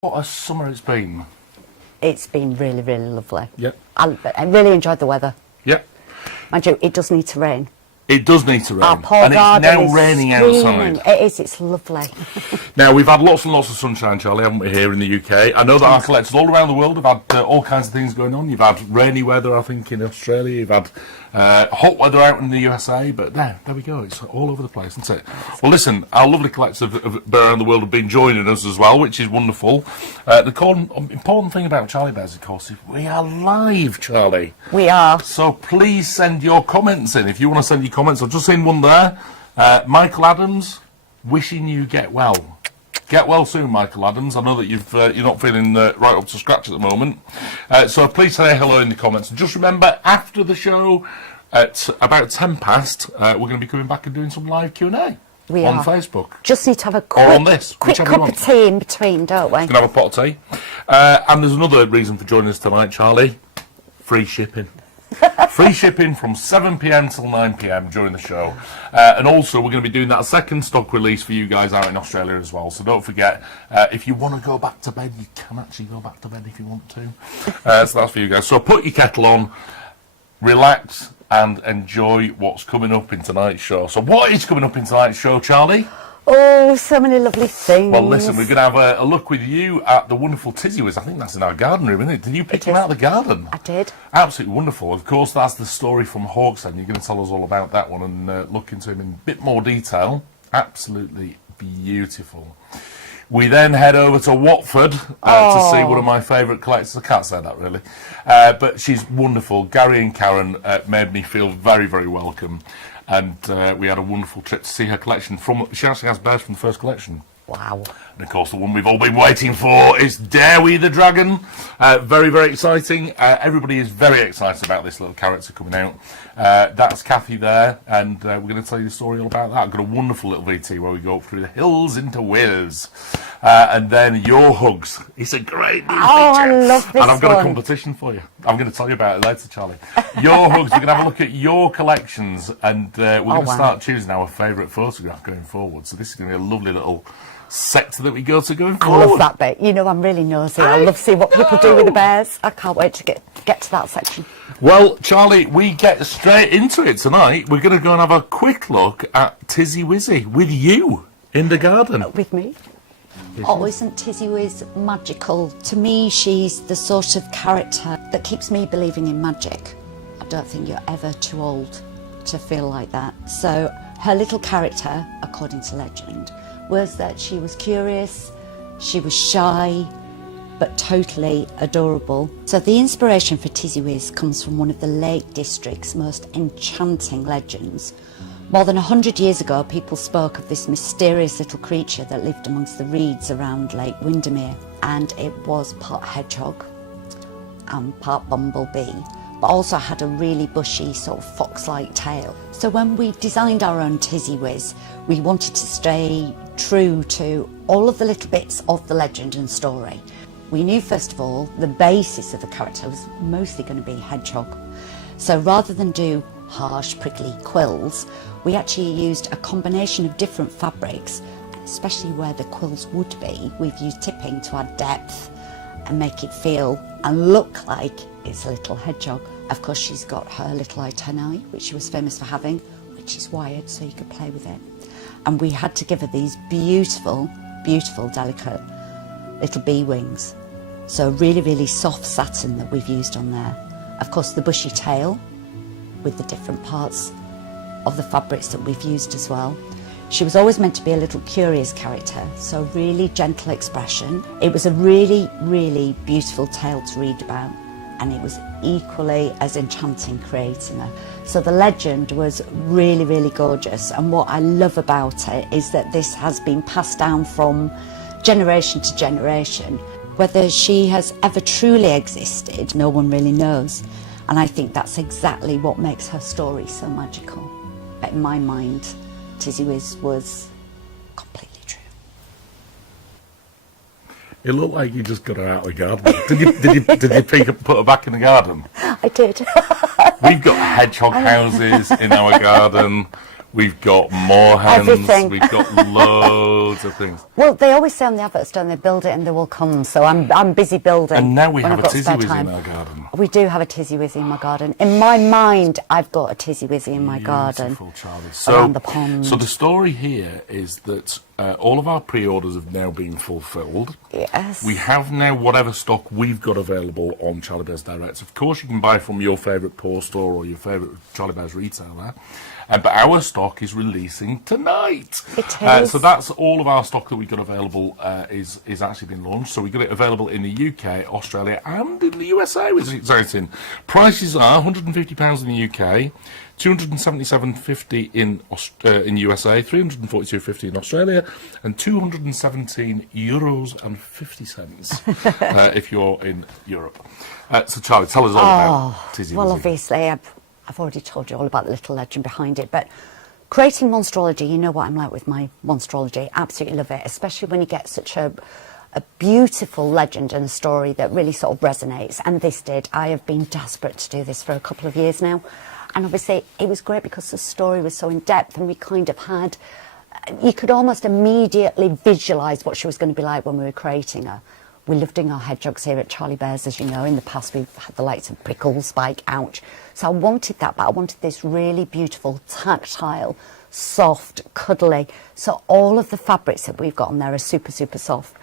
What a summer it's been. It's been really, really lovely. Yeah. I really enjoyed the weather. Yeah. Mind you, it does need to rain. It does need to rain. Our poor and it's garden now is raining screaming. outside. It is, it's lovely. Now, we've had lots and lots of sunshine, Charlie, haven't we, here in the UK? I know that our collectors all around the world have had all kinds of things going on. You've had rainy weather, I think, in Australia. You've had hot weather out in the USA. But there we go. It's all over the place, isn't it? Well, listen, our lovely collectors of around the world have been joining us as well, which is wonderful. The important thing about Charlie Bears, of course, is we are live, Charlie. We are. So please send your comments in. If you want to send your comments, I've just seen one there. Michael Adams, wishing you get well. Get well soon, Michael Adams. I know that you're not feeling right up to scratch at the moment. So please say hello in the comments. And just remember, after the show, at about 10 past, we're going to be coming back and doing some live Q&A. We on are. Facebook. Just need to have a quick, or on this, quick cup of tea in between, don't we? You can have a pot of tea. And there's another reason for joining us tonight, Charlie. Free shipping. Free shipping from 7 p.m. till 9 p.m. during the show. And also, we're going to be doing that second stock release for you guys out in Australia as well. So don't forget, if you want to go back to bed, you can actually go back to bed if you want to. So that's for you guys. So put your kettle on, relax, and enjoy what's coming up in tonight's show. So what is coming up in tonight's show, Charlie? Oh, so many lovely things. Well, listen, we're going to have a look with you at the wonderful Tizzy Whiz. I think that's in our garden room, isn't it? Did you pick him out of the garden? I did. Absolutely wonderful. Of course, that's the story from Hawkshead. You're going to tell us all about that one and look into him in a bit more detail. Absolutely beautiful. We then head over to Watford to see one of my favourite collectors. I can't say that, really. But she's wonderful. Gary and Karen made me feel very, very welcome. And we had a wonderful trip to see her collection. She actually has bears from the first collection. Wow. And of course, the one we've all been waiting for is Dare We the Dragon. Very, very exciting. Everybody is very excited about this little character coming out. That's Kathy there, and we're going to tell you the story all about that. I've got a wonderful little VT where we go up through the hills into Wales. And then Your Hugs. It's a great new feature. I love this And I've got one. a competition for you. I'm going to tell you about it later, Charlie. Your Hugs, we're going to have a look at your collections, and we're going to start choosing our favourite photograph going forward. So this is going to be a lovely little sector that we go to going forward. I love that bit. You know, I'm really nosy. I love to see what people do with the bears. I can't wait to get to that section. Well, Charlie, we get straight into it tonight. We're going to go and have a quick look at Tizzy Wizzy with you in the garden. With me. Oh, isn't Tizzy Wiz magical? To me, she's the sort of character that keeps me believing in magic. I don't think you're ever too old to feel like that. So her little character, according to legend, was that she was curious, she was shy, but totally adorable. So the inspiration for Tizzy Wiz comes from one of the Lake District's most enchanting legends. More than 100 years ago, people spoke of this mysterious little creature that lived amongst the reeds around Lake Windermere, and it was part hedgehog and part bumblebee, but also had a really bushy sort of fox-like tail. So when we designed our own Tizzy Wiz, we wanted to stay true to all of the little bits of the legend and story. We knew, first of all, the basis of the character was mostly going to be hedgehog. So rather than do harsh, prickly quills, we actually used a combination of different fabrics, especially where the quills would be. We've used tipping to add depth and make it feel and look like it's a little hedgehog. Of course, she's got her little antennae, which she was famous for having, which is wired so you could play with it. And we had to give her these beautiful, beautiful, delicate little bee wings. So really, really soft satin that we've used on there. Of course, the bushy tail with the different parts of the fabrics that we've used as well. She was always meant to be a little curious character, so really gentle expression. It was a really, really beautiful tale to read about, and it was equally as enchanting creating her. So the legend was really, really gorgeous, and what I love about it is that this has been passed down from generation to generation. Whether she has ever truly existed, no one really knows, and I think that's exactly what makes her story so magical. But in my mind, Tizzy Wiz was completely true. It looked like you just got her out of the garden. Did you put her back in the garden? I did. We've got hedgehog houses in our garden. We've got moorhens. Everything. We've got loads of things. Well, they always say on the adverts, don't they, build it and they will come. So I'm busy building. And now we when have I've a got Tizzy spare Wizzy time. in our garden. We do have a Tizzy Wizzy in my garden. In my mind, I've got a Tizzy Wizzy in my garden. Beautiful, Charlie. Around the pond. So the story here is that all of our pre-orders have now been fulfilled. Yes. We have now whatever stock we've got available on Charlie Bears Direct. Of course, you can buy from your favourite paw store or your favourite Charlie Bears retailer. But our stock is releasing tonight. It is. So that's all of our stock that we've got available is actually been launched. So we've got it available in the UK, Australia, and in the USA, which is exciting. Prices are £150 in the UK, $277.50 in USA, $342.50 in Australia, and €217.50 if you're in Europe. So Charlie, tell us all about Tizzy Well, Wizzy. obviously, I've already told you all about the little legend behind it, but creating monstrology, you know what I'm like with my monstrology. Absolutely love it, especially when you get such a beautiful legend and a story that really sort of resonates. And this did. I have been desperate to do this for a couple of years now. And obviously, it was great because the story was so in depth, and we kind of had, you could almost immediately visualise what she was going to be like when we were creating her. We love doing our hedgehogs here at Charlie Bears, as you know. In the past, we've had the likes of Prickle, Spike, Ouch. So I wanted that, but I wanted this really beautiful, tactile, soft, cuddly. So all of the fabrics that we've got on there are super, super soft.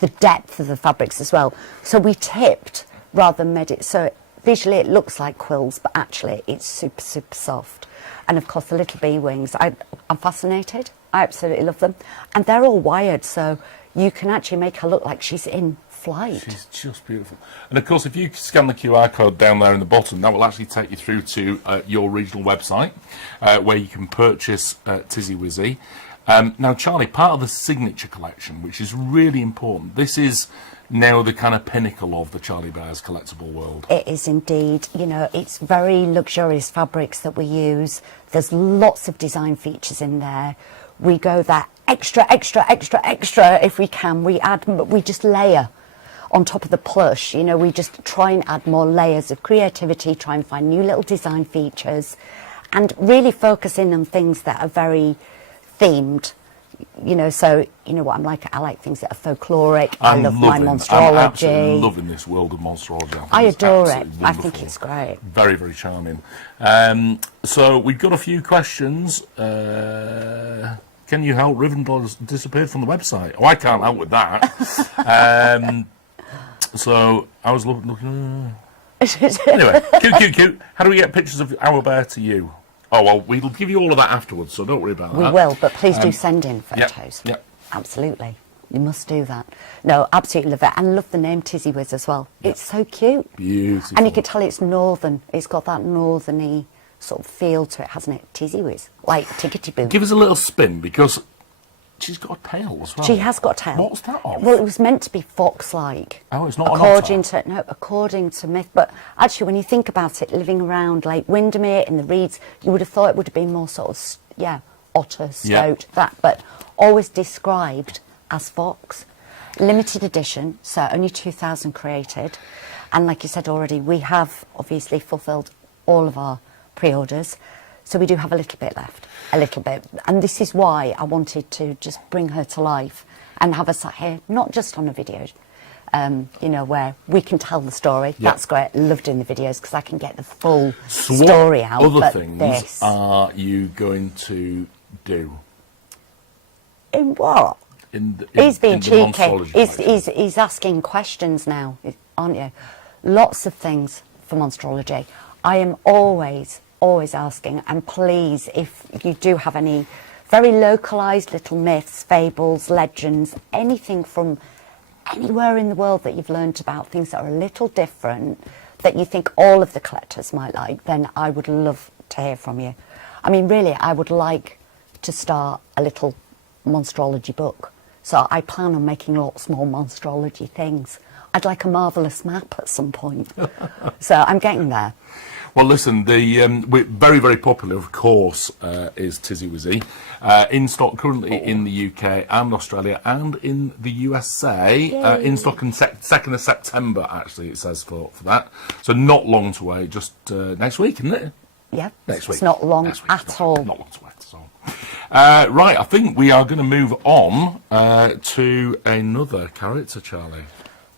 The depth of the fabrics as well. So we tipped rather than made it. So visually it looks like quills, but actually it's super, super soft. And of course the little bee wings, I'm fascinated. I absolutely love them. And they're all wired, so you can actually make her look like she's in flight. She's just beautiful. And of course, if you scan the QR code down there in the bottom, that will actually take you through to your regional website where you can purchase Tizzy Wizzy. Now, Charlie, part of the signature collection, which is really important, this is now the kind of pinnacle of the Charlie Bears collectible world. It is indeed. You know, it's very luxurious fabrics that we use. There's lots of design features in there. We go that extra if we can. We just layer on top of the plush. You know, we just try and add more layers of creativity, try and find new little design features, and really focus in on things that are very themed. You know, so you know what I'm like. I like things that are folkloric. I love my monstrology. I'm absolutely loving this world of monstrology. I adore it. Wonderful. I think it's great. Very, very charming. So we've got a few questions. Can you help? Rivendell's disappeared from the website. Oh, I can't help with that. So I was looking. Anyway, cute. How do we get pictures of our bear to you? Oh, well, we'll give you all of that afterwards, so don't worry about that. We will, but please do send in photos. Yep. Absolutely. You must do that. No, absolutely love it. And love the name Tizzy Wiz as well. Yep. It's so cute. Beautiful. And you can tell it's northern. It's got that northerny sort of feel to it, hasn't it? Tizzy Wiz. Like Tickety Boo. Give us a little spin, because she's got a tail as well. She has got a tail. What's that of? Well, it was meant to be fox-like. Oh, it's not according to myth. But actually, when you think about it, living around Lake Windermere in the reeds, you would have thought it would have been more sort of, otter, stoat, that. But always described as fox. Limited edition, so only 2,000 created. And like you said already, we have obviously fulfilled all of our pre-orders. So we do have a little bit left, a little bit. And this is why I wanted to just bring her to life and have her sat here, not just on a video, where we can tell the story. Yep. That's great. I love doing the videos because I can get the full story out. What other things are you going to do? In what? He's being cheeky. He's asking questions now, aren't you? Lots of things for monstrology. I am always asking, and please, if you do have any very localised little myths, fables, legends, anything from anywhere in the world that you've learnt about, things that are a little different, that you think all of the collectors might like, then I would love to hear from you. I mean, really, I would like to start a little monstrology book. So I plan on making lots more monstrology things. I'd like a marvellous map at some point. So I'm getting there. Well, listen, we're very, very popular, of course, is Tizzy Wizzy. In stock currently in the UK and Australia and in the USA. In stock on 2nd of September, actually, it says for that. So not long to wait, just next week, isn't it? Yeah, next week. It's not long at all. Not long to wait, so. Right, I think we are going to move on to another character, Charlie.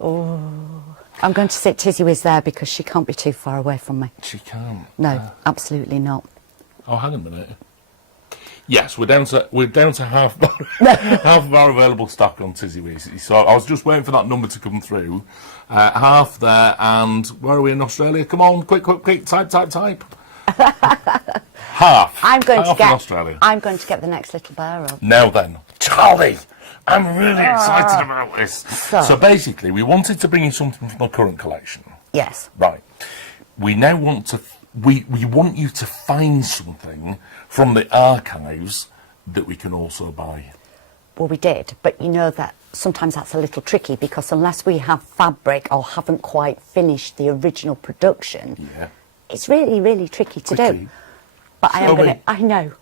I'm going to sit Tizzy Wiz there because she can't be too far away from me. She can't. No, absolutely not. Oh, hang on a minute. Yes, we're down to half half of our available stock on Tizzy Wiz. So I was just waiting for that number to come through. Half there, and where are we in Australia? Come on, quick, type. Half. I'm going half to get. in Australia. I'm going to get the next little bear up. Now then, Charlie, I'm really excited about this. So basically, we wanted to bring you something from the current collection. Yes. Right. We now want to. We want you to find something from the archives that we can also buy. Well, we did, but you know that sometimes that's a little tricky because unless we have fabric or haven't quite finished the original production, it's really, really tricky to do. But I know.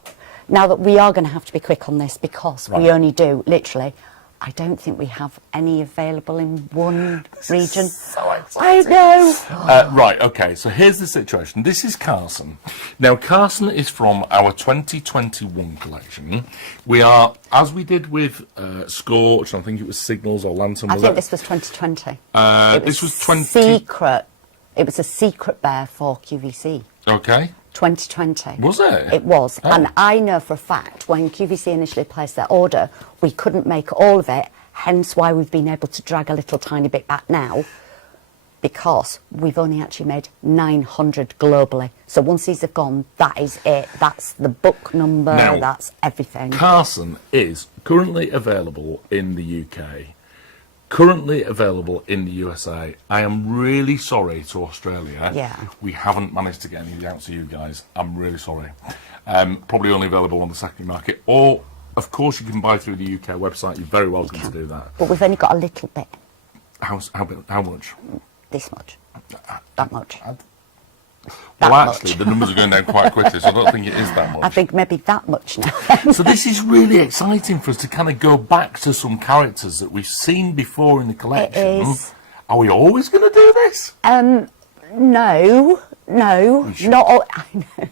Now that we are going to have to be quick on this because we only do, literally, I don't think we have any available in one region. So exciting. I know. Right, okay, so here's the situation. This is Carson. Now, Carson is from our 2021 collection. We are, as we did with Scorch, I think it was Signals or Lantern. I think this was 2020. This was 20... Secret. It was a secret bear for QVC. Okay. 2020. Was it? It was. Oh. And I know for a fact when QVC initially placed their order, we couldn't make all of it, hence why we've been able to drag a little tiny bit back now, because we've only actually made 900 globally. So once these have gone, that is it. That's the book number, now, that's everything. Carson is currently available in the UK. Currently available in the USA. I am really sorry to Australia. Yeah. We haven't managed to get any out to you guys. I'm really sorry. Probably only available on the secondary market. Or, of course, you can buy through the UK website. You're very welcome to do that. But we've only got a little bit. How much? This much. That much. Well, That actually, much. the numbers are going down quite quickly, so I don't think it is that much. I think maybe that much now. So this is really exciting for us to kind of go back to some characters that we've seen before in the collection. It is. Are we always going to do this? No, not all. I know.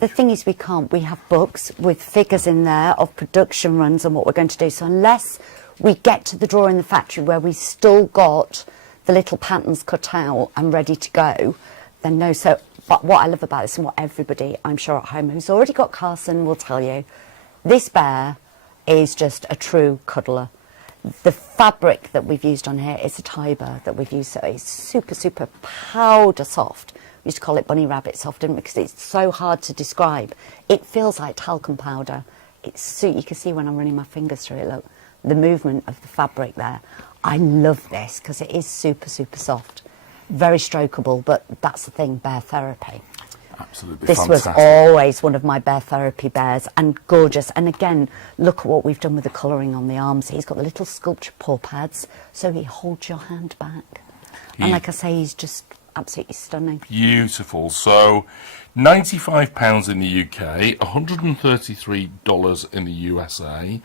The thing is, we can't. We have books with figures in there of production runs and what we're going to do. So unless we get to the drawer in the factory where we still got the little patterns cut out and ready to go, then no. So, but what I love about this and what everybody, I'm sure at home who's already got Carson will tell you, this bear is just a true cuddler. The fabric that we've used on here is a Tiber that we've used, so it's super, super powder soft. We used to call it bunny rabbit soft, didn't we? Because it's so hard to describe. It feels like talcum powder. It's so, you can see when I'm running my fingers through it, look, the movement of the fabric there. I love this because it is super, super soft. Very strokeable, but that's the thing, bear therapy. Absolutely This fantastic. was always one of my bear therapy bears, and gorgeous. And again, look at what we've done with the colouring on the arms. He's got the little sculpture paw pads, so he holds your hand back. And like I say, he's just absolutely stunning. Beautiful. So, £95 in the UK, $133 in the USA,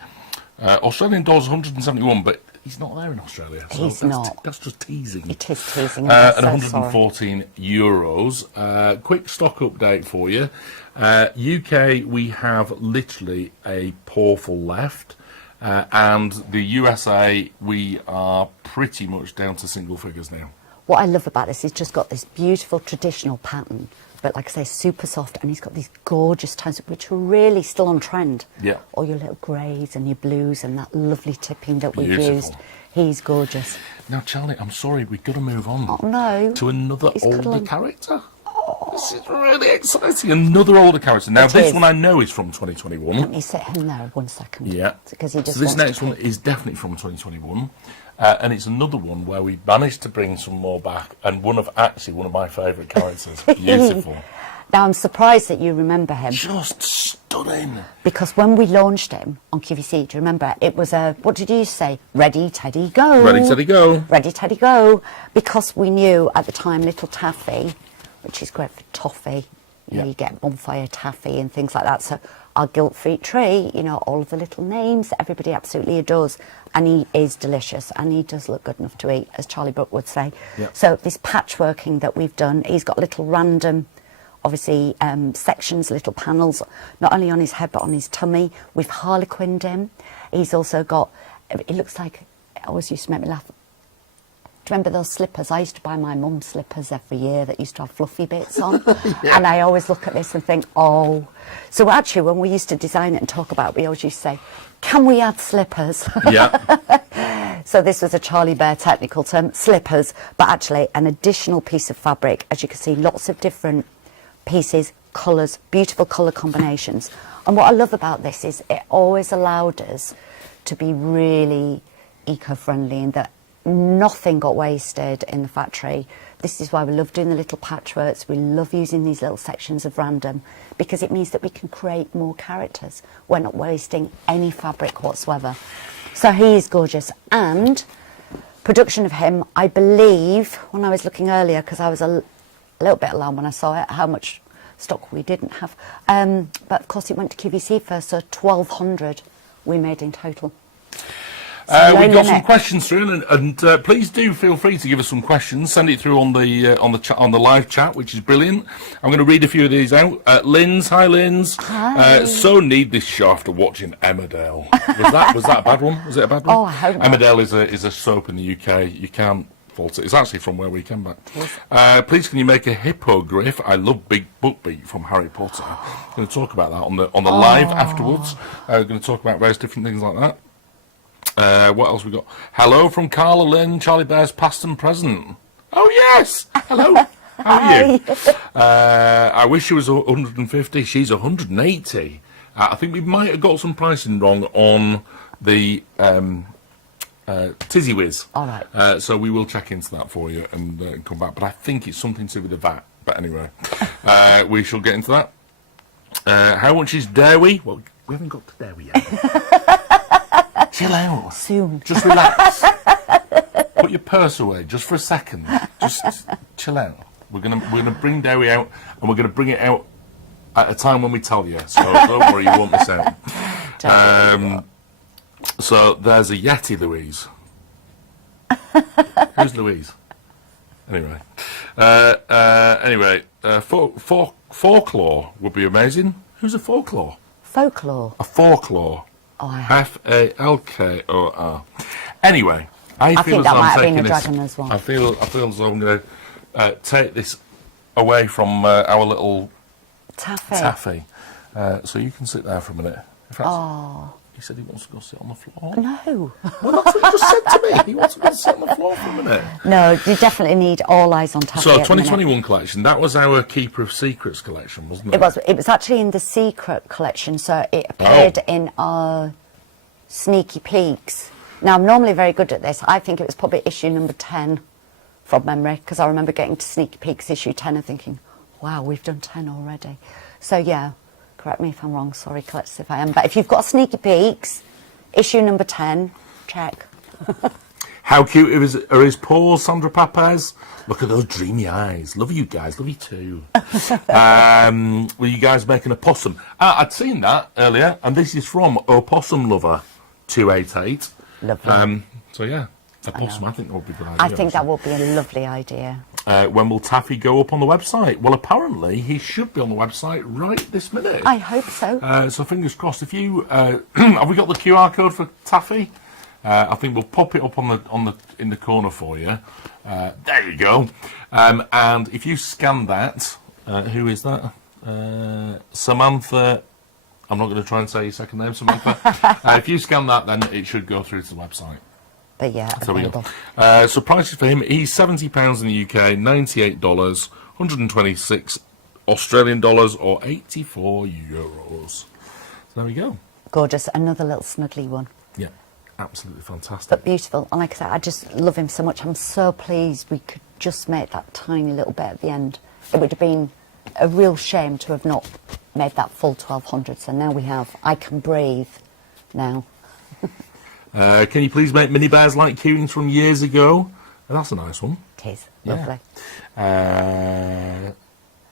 Australian dollars 171, but he's not there in Australia. So He's not. That's just teasing. It is teasing. And 114 euros. Quick stock update for you. UK, we have literally a pawful left. And the USA, we are pretty much down to single figures now. What I love about this, he's just got this beautiful traditional pattern, but like I say, super soft, and he's got these gorgeous tones, which are really still on trend. Yeah. All your little greys and your blues and that lovely tipping that we've Beautiful. used. He's gorgeous. Now, Charlie, I'm sorry, we've got to move on Oh, no. to another He's older cuddling. character. This is really exciting. Another older character. Now, It this is. one I know is from 2021. Let me sit him there 1 second. Yeah. Because he just So this wants to next one pick. is definitely from 2021. And it's another one where we managed to bring some more back, and one of my favourite characters. Beautiful. Now, I'm surprised that you remember him, Just stunning. because when we launched him on QVC, do you remember, it was a, what did you say? Ready, Teddy, go. Ready, Teddy, go. Ready, Teddy, go. Because we knew at the time little taffy, which is great for toffee, you know, Yeah. you get bonfire taffy and things like that. So our gilt-free tree, you know, all of the little names that everybody absolutely adores. And he is delicious, and he does look good enough to eat, as Charlie Brooke would say. Yeah. So this patchworking that we've done, he's got little random obviously sections, little panels, not only on his head but on his tummy. We've harlequined him. He's also got, it looks like, it always used to make me laugh. Do you remember those slippers? I used to buy my mum slippers every year that used to have fluffy bits on. Yeah. And I always look at this and think, oh. So actually, when we used to design it and talk about it, we always used to say, can we add slippers? Yeah. So this was a Charlie Bear technical term, slippers, but actually an additional piece of fabric. As you can see, lots of different pieces, colours, beautiful colour combinations. And what I love about this is it always allowed us to be really eco-friendly in that nothing got wasted in the factory. This is why we love doing the little patchworks. We love using these little sections of random, because it means that we can create more characters. We're not wasting any fabric whatsoever. So he is gorgeous. And production of him, I believe, when I was looking earlier, because I was a little bit alarmed when I saw it, how much stock we didn't have. But of course it went to QVC first, so 1,200 we made in total. We've got some questions through, and please do feel free to give us some questions. Send it through on the live chat, which is brilliant. I'm going to read a few of these out. Lynn's, hi Lynn's. Hi. So need this show after watching Emmerdale. Was that a bad one? Was it a bad one? Oh, I hope not. Emmerdale is a soap in the UK. You can't fault it. It's actually from where we came back. Please, can you make a hippogriff? I love Big Buckbeak from Harry Potter. I'm going to talk about that on the live afterwards. We're going to talk about various different things like that. What else we got? Hello from Carla Lynn, Charlie Bear's past and present. Oh yes, hello. How are you? I wish she was 150. She's 180. I think we might have got some pricing wrong on the Tizzy Whiz. All right. So we will check into that for you and come back. But I think it's something to do with the VAT. But anyway, we shall get into that. How much is Dairy? Well, we haven't got to Dairy yet. Chill out. Soon. Just relax. Put your purse away just for a second. Just chill out. We're gonna bring Dairy out, and we're gonna bring it out at a time when we tell you. So don't worry, you won't miss out. So there's a Yeti, Louise. Who's Louise? Anyway, Folklore would be amazing. Who's a folklore? Folklore. A folklore. Oh, I have. Falkor. Anyway, I feel think as that though might I'm have been taking a this. dragon as well. I feel as though I'm going to take this away from our little taffy. So you can sit there for a minute. In fact, he said he wants to go sit on the floor. No. Well, that's what he just said to me. He wants to go sit on the floor for a minute. No, you definitely need all eyes on Taffy. So, at the minute. 2021 collection. That was our Keeper of Secrets collection, wasn't it? It was actually in the Secret collection, so it appeared in our Sneaky Peeks. Now, I'm normally very good at this. I think it was probably issue number 10 from memory, because I remember getting to Sneaky Peeks issue 10 and thinking, wow, we've done 10 already. So, yeah, correct me if I'm wrong. Sorry, collectors, if I am. But if you've got Sneaky Peeks, issue number 10, check. How cute are his paws, Sandra Papez? Look at those dreamy eyes. Love you guys. Love you too. Were you guys making a possum? I'd seen that earlier, and this is from Opossum Lover 288. Lovely. So yeah, a possum. I think that would be a good idea. I think that would be a lovely idea. When will Taffy go up on the website? Well, apparently he should be on the website right this minute. I hope so. So fingers crossed. If you have we got the QR code for Taffy? I think we'll pop it up in the corner for you. There you go. And if you scan that, who is that? Samantha. I'm not going to try and say your second name, Samantha. If you scan that, then it should go through to the website. But yeah, So we available. go. So prices for him, he's £70 in the UK, $98, 126 Australian dollars, or 84 euros. So there we go. Gorgeous. Another little snuggly one. Yeah, absolutely fantastic. But beautiful. And like I said, I just love him so much. I'm so pleased we could just make that tiny little bit at the end. It would have been a real shame to have not made that full 1,200. So now we have. I can breathe now. Can you please make mini bears like Kewings from years ago? That's a nice one. It is. Yeah. Lovely.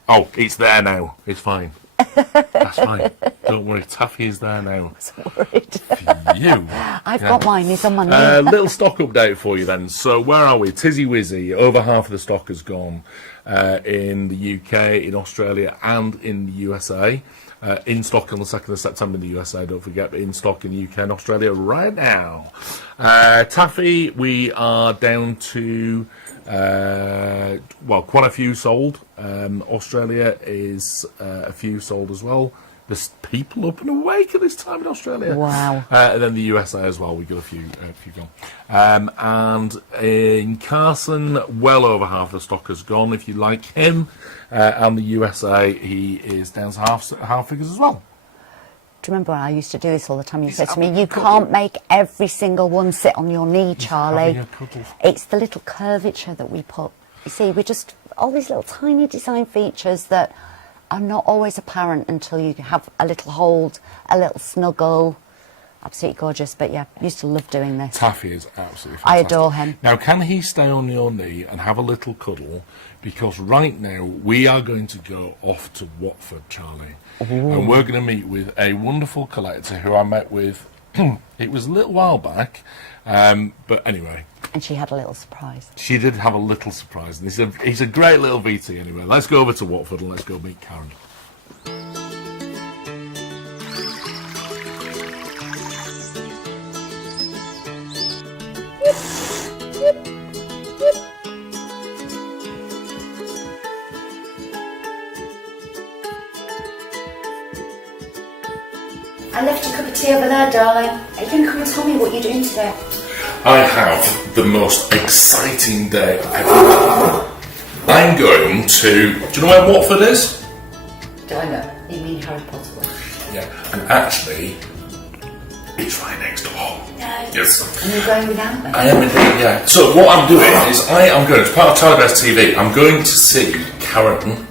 Oh, it's there now. It's fine. That's fine. Don't worry, Taffy is there now. I was worried. You. I've got mine, he's on my knee. Little stock update for you then. So where are we? Tizzy Wizzy, over half of the stock has gone in the UK, in Australia and in the USA. In stock on the 2nd of September in the USA, don't forget, but in stock in the UK and Australia right now. Taffy, we are down to, quite a few sold. Australia is a few sold as well. There's people up and awake at this time in Australia. Wow. And then the USA as well, we got a few gone. And in Carson, well over half the stock has gone, if you like him. And the USA, he is down to half figures as well. Do you remember when I used to do this all the time? You said to me, you can't make every single one sit on your knee, Charlie. It's the little curvature that we put. You see, we're just all these little tiny design features that are not always apparent until you have a little hold, a little snuggle. Absolutely gorgeous, but yeah, used to love doing this. Taffy is absolutely fantastic. I adore him. Now, can he stay on your knee and have a little cuddle? Because right now, we are going to go off to Watford, Charlie. Ooh. And we're going to meet with a wonderful collector who I met with, it was a little while back, but anyway. And she had a little surprise. She did have a little surprise. And he's a great little VT anyway. Let's go over to Watford and let's go meet Karen. I left a cup of tea over there, darling. Are you going to come and tell me what you're doing today? I have the most exciting day ever. I'm going to... Do you know where Watford is? Do I know? You mean Harry Potter? Yeah, and actually, it's right next door. No. Yes. And you're going without me? I am indeed, yeah. So what I'm doing is I am going, as part of Charlie Bear's TV, I'm going to see Karen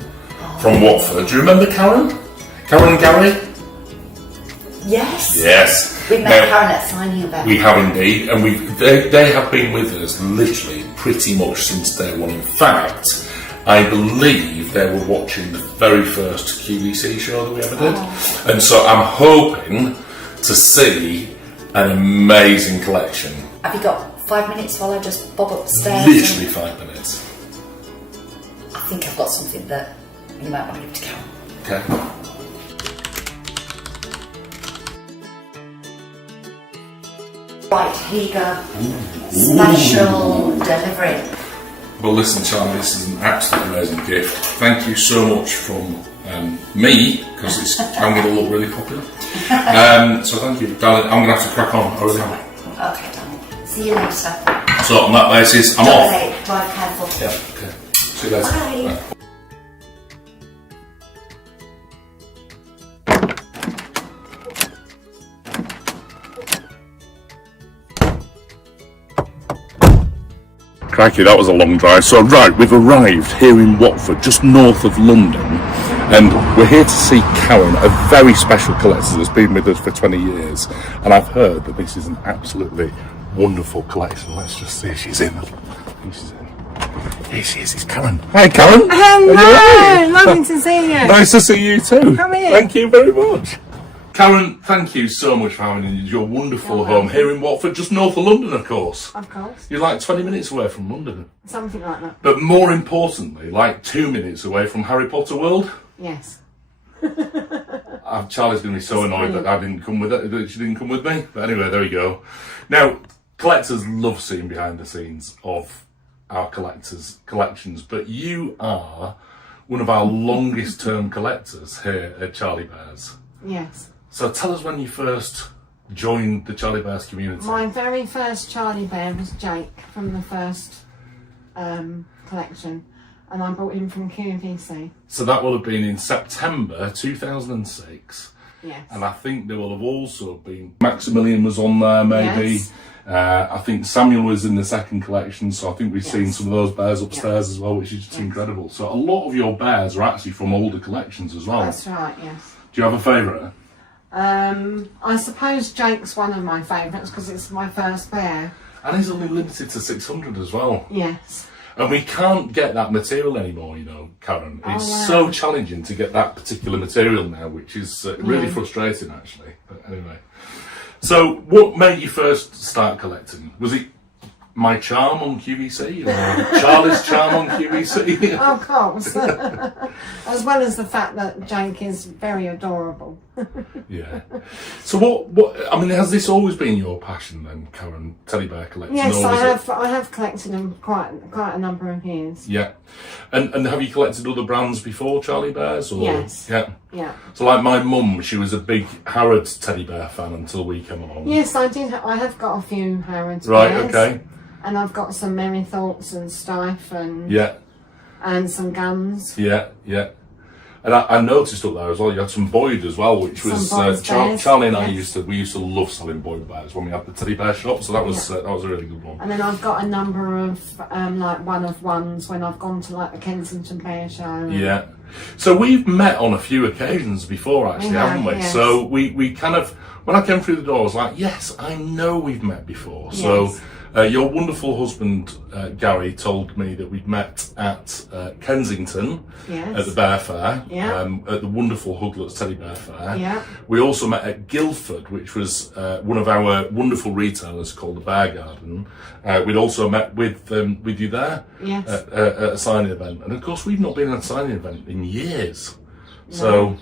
from Watford. Do you remember Karen? Karen and Gary? Yes. Yes. We met Karen at signing event. We have indeed, and they have been with us literally pretty much since day one. In fact, I believe they were watching the very first QVC show that we ever did. Oh. And so I'm hoping to see an amazing collection. Have you got 5 minutes while I just bob upstairs? Literally 5 minutes. I think I've got something that you might want to give to Karen. Okay. Right, here you go. Special delivery. Well, listen, Charlie, this is an absolutely amazing gift. Thank you so much from me, because I'm going to look really popular. So thank you, darling. I'm going to have to crack on. I really am. Okay, darling. See you later. So on that basis, I'm off. Okay, drive careful. Yeah, okay. See you later. Bye. Bye. Crikey, that was a long drive. So right, we've arrived here in Watford, just north of London, and we're here to see Karen, a very special collector that's been with us for 20 years. And I've heard that this is an absolutely wonderful collection. Let's just see if she's in. Here she is, it's Karen. Hi, Karen. Hello, lovely to see you. Nice to see you too. Come in. Thank you very much. Karen, thank you so much for having your wonderful home here in Watford, just north of London, of course. Of course. You're like 20 minutes away from London. Something like that. But more importantly, like 2 minutes away from Harry Potter World. Yes. Charlie's going to be so annoyed that I didn't come with it, that she didn't come with me. But anyway, there we go. Now, collectors love seeing behind the scenes of our collections, but you are one of our longest term collectors here at Charlie Bear's. Yes. So tell us when you first joined the Charlie Bear's community. My very first Charlie Bear was Jake from the first collection, and I brought him from QVC. So that will have been in September 2006. Yes. And I think there will have also been Maximilian was on there maybe. Yes. I think Samuel was in the second collection, so I think we've seen some of those bears upstairs as well, which is just incredible. So a lot of your bears are actually from older collections as well. That's right, yes. Do you have a favourite? I suppose Jake's one of my favourites because it's my first bear. And he's only limited to 600 as well. Yes. And we can't get that material anymore, you know, Karen. It's wow. so challenging to get that particular material now, which is really frustrating, actually. But anyway. So, what made you first start collecting? Was it my charm on QVC or Charlie's charm on QVC? Of course. As well as the fact that Jake is very adorable. Yeah. So what? I mean, has this always been your passion then, Karen? Teddy bear collecting? Yes, or was I have collected them quite a number of years. Yeah. And have you collected other brands before Charlie Bears? Or? Yes. Yeah. Yeah. So like my mum, she was a big Harrods teddy bear fan until we came along. Yes, I did. I have got a few Harrods Right. bears. Okay. And I've got some Merrythorpes and Stife Yeah. and some guns. Yeah. Yeah. And I noticed up there as well, you had some Boyd as well, which was Some Boyd bears, Charlie and I yes. we used to love selling Boyd bears when we had the teddy bear shop. So that was a really good one. And then I've got a number of like one of ones when I've gone to like the Kensington Bear Show. Yeah. So we've met on a few occasions before, actually, haven't we? Yes. So we kind of, when I came through the door, I was like, yes, I know we've met before. Yes. So your wonderful husband, Gary, told me that we'd met at Kensington Yes. at the Bear Fair, Yeah. at the wonderful Huglet's Teddy Bear Fair. Yeah. We also met at Guildford, which was one of our wonderful retailers called the Bear Garden. We'd also met with you there Yes. at a signing event. And of course, we've not been at a signing event in years. So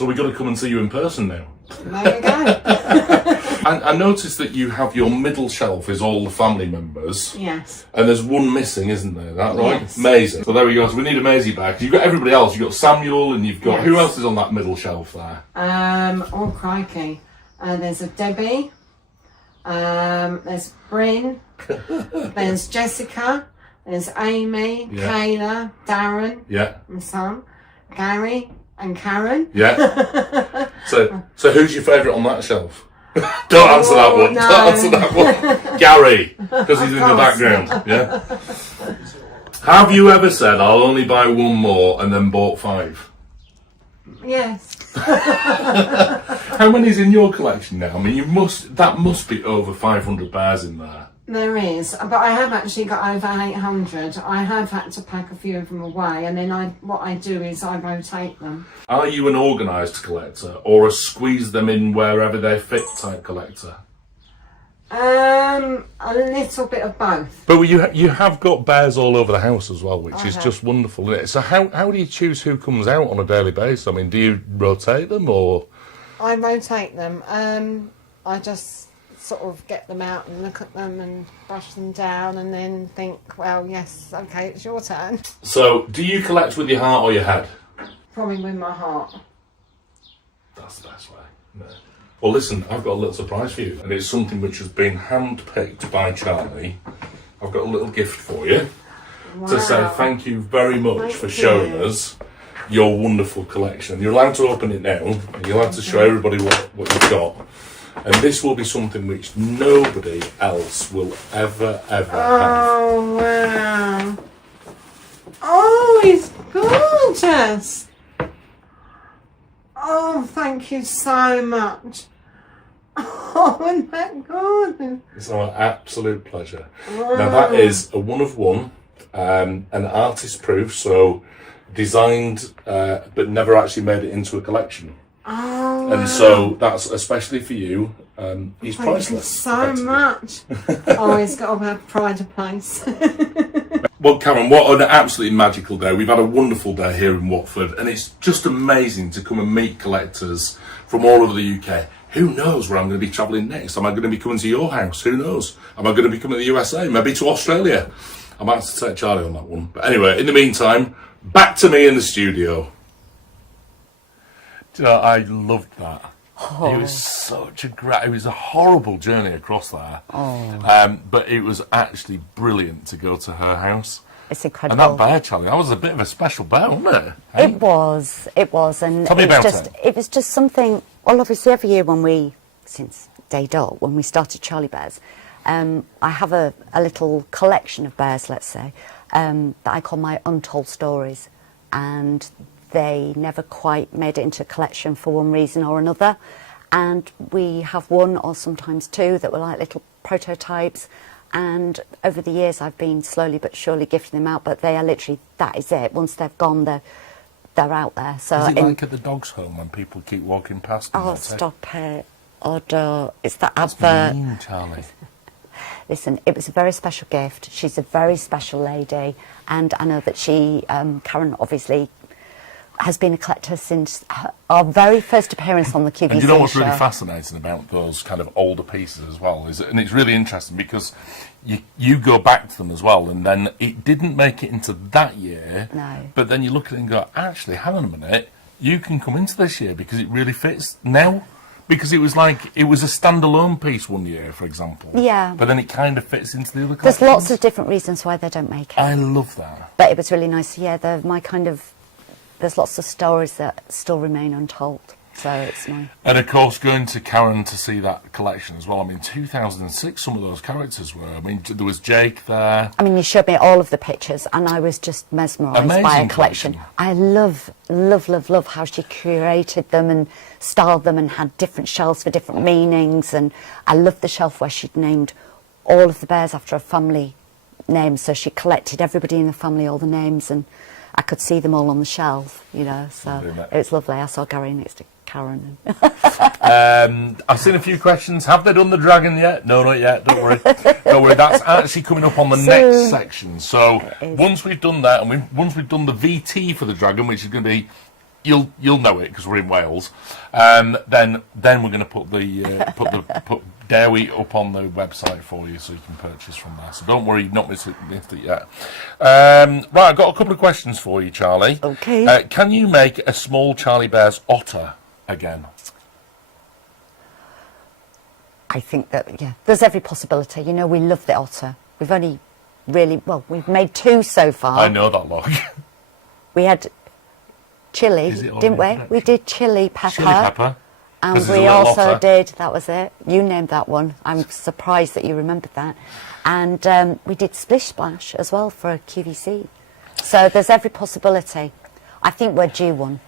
we've got to come and see you in person now. There we go. I noticed that you have your middle shelf is all the family members. Yes. And there's one missing, isn't there? Is that right? Yes. Amazing. So there we go. So we need a Maisie back. You've got everybody else. You've got Samuel and you've got... Yes. Who else is on that middle shelf there? Oh crikey. There's a Debbie. There's Bryn. There's Jessica. There's Amy, Yeah. Kayla, Darren, Yeah. my son, Gary and Karen. Yeah. So who's your favourite on that shelf? Don't answer that one. no. Don't answer that one. Gary, because he's in the course. background. Yeah. Have you ever said, I'll only buy one more and then bought 5? Yes. How many's in your collection now? I mean, that must be over 500 bears in there. There is, but I have actually got over 800. I have had to pack a few of them away, and then what I do is I rotate them. Are you an organised collector or a squeeze them in wherever they fit type collector? A little bit of both. But you have got bears all over the house as well, which I is have. just wonderful, isn't it? So how do you choose who comes out on a daily basis? I mean, do you rotate them or...? I rotate them. I just sort of get them out and look at them and brush them down and then think, well, yes, okay, it's your turn. So, do you collect with your heart or your head? Probably with my heart. That's the best way. No. Well, listen, I've got a little surprise for you, and it's something which has been hand-picked by Charlie. I've got a little gift for you to say thank you very much Thank for you. showing us your wonderful collection. You're allowed to open it now, and you're allowed to show everybody what you've got. And this will be something which nobody else will ever have. Oh, wow. Oh, it's gorgeous. Oh, thank you so much. Oh, isn't that gorgeous? It's our absolute pleasure. Now that is a one of one, an artist proof, so designed but never actually made it into a collection. Oh, And so that's especially for you. He's thank you priceless. so much. Oh, he's got to have pride of place. Well, Karen, what an absolutely magical day. We've had a wonderful day here in Watford, and it's just amazing to come and meet collectors from all over the UK. Who knows where I'm going to be travelling next? Am I going to be coming to your house? Who knows? Am I going to be coming to the USA? Maybe to Australia? I might have to take Charlie on that one. But anyway, in the meantime, back to me in the studio. Do you know, I loved that. Oh. It was such a great... It was a horrible journey across there. Oh. But it was actually brilliant to go to her house. It's And incredible. that bear, Charlie, that was a bit of a special bear, wasn't it? It was, and Tell me about it was just something. Well, obviously, every year since day dot, when we started Charlie Bears, I have a little collection of bears, let's say, that I call my untold stories, and they never quite made it into a collection for one reason or another. And we have one or sometimes two that were like little prototypes. And over the years, I've been slowly but surely gifting them out. But they are literally, that is it. Once they've gone, they're out there. So Is it like at the dog's home when people keep walking past? And oh, they'll say, stop it! Or it's that "That's advert. mean, Charlie." Listen, it was a very special gift. She's a very special lady, and I know that she, Karen, obviously, has been a collector since our very first appearance on the QVC And you know what's show. really fascinating about those kind of older pieces as well is, and it's really interesting because you go back to them as well, and then it didn't make it into that year. No. But then you look at it and go, actually, hang on a minute, you can come into this year because it really fits now. Because it was a standalone piece one year, for example. Yeah. But then it kind of fits into the other There's collections. lots of different reasons why they don't make it. I love that. But it was really nice. Yeah, they're my kind of. There's lots of stories that still remain untold. So it's my. And of course, going to Karen to see that collection as well. I mean, 2006, some of those characters were. I mean, there was Jake there. I mean, you showed me all of the pictures, and I was just mesmerised by a Amazing collection. collection. I love how she curated them and styled them and had different shelves for different meanings. And I loved the shelf where she'd named all of the bears after a family name. So she collected everybody in the family, all the names, and I could see them all on the shelf, you know. So it was lovely. I saw Gary next to Karen. I've seen a few questions. Have they done the dragon yet? No, not yet. Don't worry. Don't worry. That's actually coming up on the next section. So once we've done that, and once we've done the VT for the dragon, which is going to be, you'll know it because we're in Wales. Then we're going to put put Dairy up on the website for you, so you can purchase from there. So don't worry, you've not missed it yet. Right, I've got a couple of questions for you, Charlie. Okay. Can you make a small Charlie Bear's otter again? I think that, yeah, there's every possibility. You know, we love the otter. We've only we've made 2 so far. I know that log. We had chili, Is it didn't we? already- We did chili pepper. Chili pepper. And This is a we little also otter. did, that was it. You named that one. I'm surprised that you remembered that. And we did Splish Splash as well for a QVC. So there's every possibility. I think we're due one.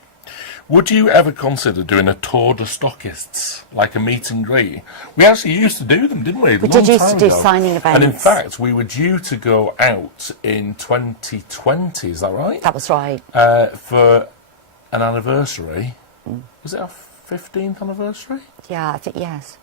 Would you ever consider doing a tour de stockists, like a meet and greet? We actually used to do them, didn't we? We did used to do signing events. And in fact, we were due to go out in 2020, is that right? That was right. For an anniversary. Was it our 15th anniversary? Yeah, I think, yes.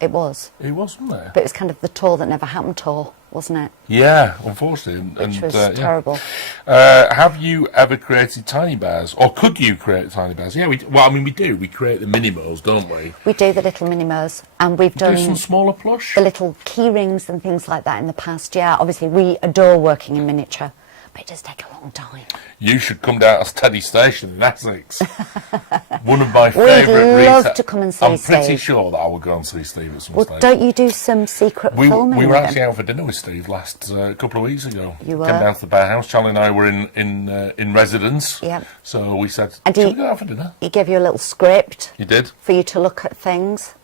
It was. It was, wasn't it? But it was kind of the tour that never happened tour, wasn't it? Yeah, unfortunately. Which was yeah. terrible. Have you ever created tiny bears? Or could you create tiny bears? Yeah, we do. We create the Minimos, don't we? We do the little Minimos, and we've Do some done smaller plush? the little key rings and things like that in the past. Yeah, obviously we adore working in miniature, but it does take a long time. You should come down to Teddy Station in Essex. One of my We'd favourite love to come and see I'm pretty Steve. sure that I will go and see Steve at some Well, stage. don't you do some secret We filming were with actually him? out for dinner with Steve last couple of weeks ago. You were? Came down to the Bearhouse. Charlie and I were in residence. Yeah. So we said, And shall he- we go out for dinner? He gave you a little script You did. for you to look at things.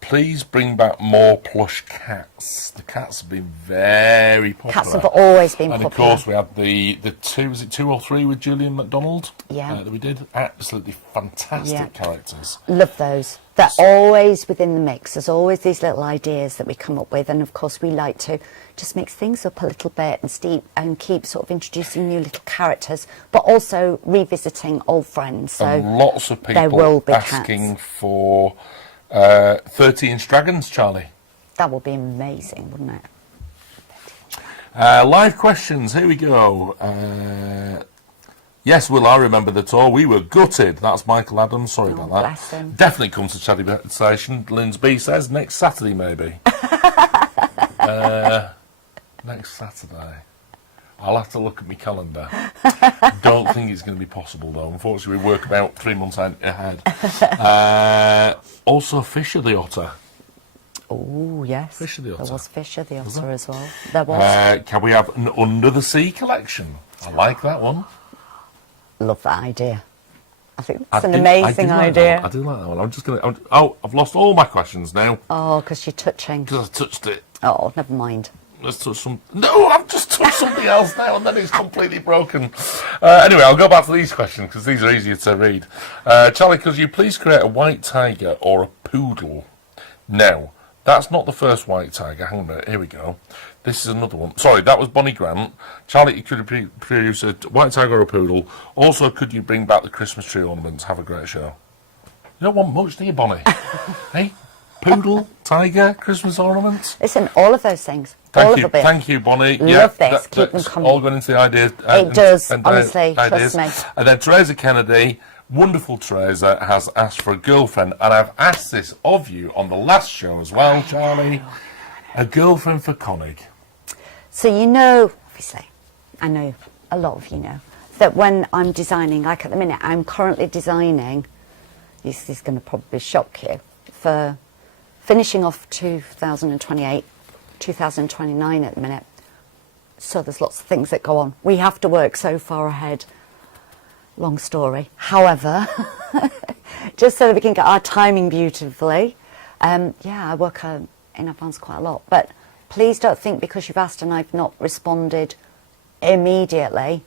Please bring back more plush cats. The cats have been very popular. Cats have always been And popular. of course we had the 2, was it 2 or 3 with Julian MacDonald? Yeah. That we did. Absolutely fantastic Yeah. characters. Love those. They're always within the mix. There's always these little ideas that we come up with, and of course we like to just mix things up a little bit and keep sort of introducing new little characters, but also revisiting old friends. So And lots of there will people be asking for 30-inch dragons, Charlie. that would be amazing, wouldn't it? Live questions, here we go. Yes, Will, I remember the tour. We were gutted. That's Michael Adams. Sorry about that. bless him. Definitely come to Teddy Station. Lynn's B says next Saturday, maybe. Next Saturday. I'll have to look at my calendar. Don't think it's going to be possible, though. Unfortunately, we work about 3 months ahead. Also, Fisher the Otter. Oh, yes. Fisher the Otter. There was Fisher the Otter as well. There was. Can we have an Under the Sea collection? I like that one. Love that idea. I think I it's an do- amazing I do like that idea. one. I do like that one. I'm just going to... Oh, I've lost all my questions now Oh, because you're touching. because I touched it. Oh, never mind. Let's touch some... No, I've just touched something else now and then it's completely broken. Anyway, I'll go back to these questions because these are easier to read. Charlie, could you please create a white tiger or a poodle? Now, That's not the first white tiger. Hang on a minute. Here we go. This is another one. Sorry, that was Bonnie Grant. Charlie, could you produce a white tiger or a poodle? Also, could you bring back the Christmas tree ornaments? Have a great show. You don't want much, do you, Bonnie? Hey? Poodle, tiger, Christmas ornaments? Listen, all of those things. Thank you, thank you, Bonnie. Love this. Keep them coming. All going into the idea. It does, honestly, trust me. And then Teresa Kennedy, wonderful Teresa, has asked for a girlfriend, and I've asked this of you on the last show as well, Charlie. A girlfriend for Connig. So you know, obviously, I know a lot of you know, that when I'm designing, like at the minute, I'm currently designing, this is going to probably shock you, for finishing off 2028, 2029 at the minute. So there's lots of things that go on. We have to work so far ahead. Long story. However, just so that we can get our timing beautifully, yeah, I work in advance quite a lot. But please don't think because you've asked and I've not responded immediately,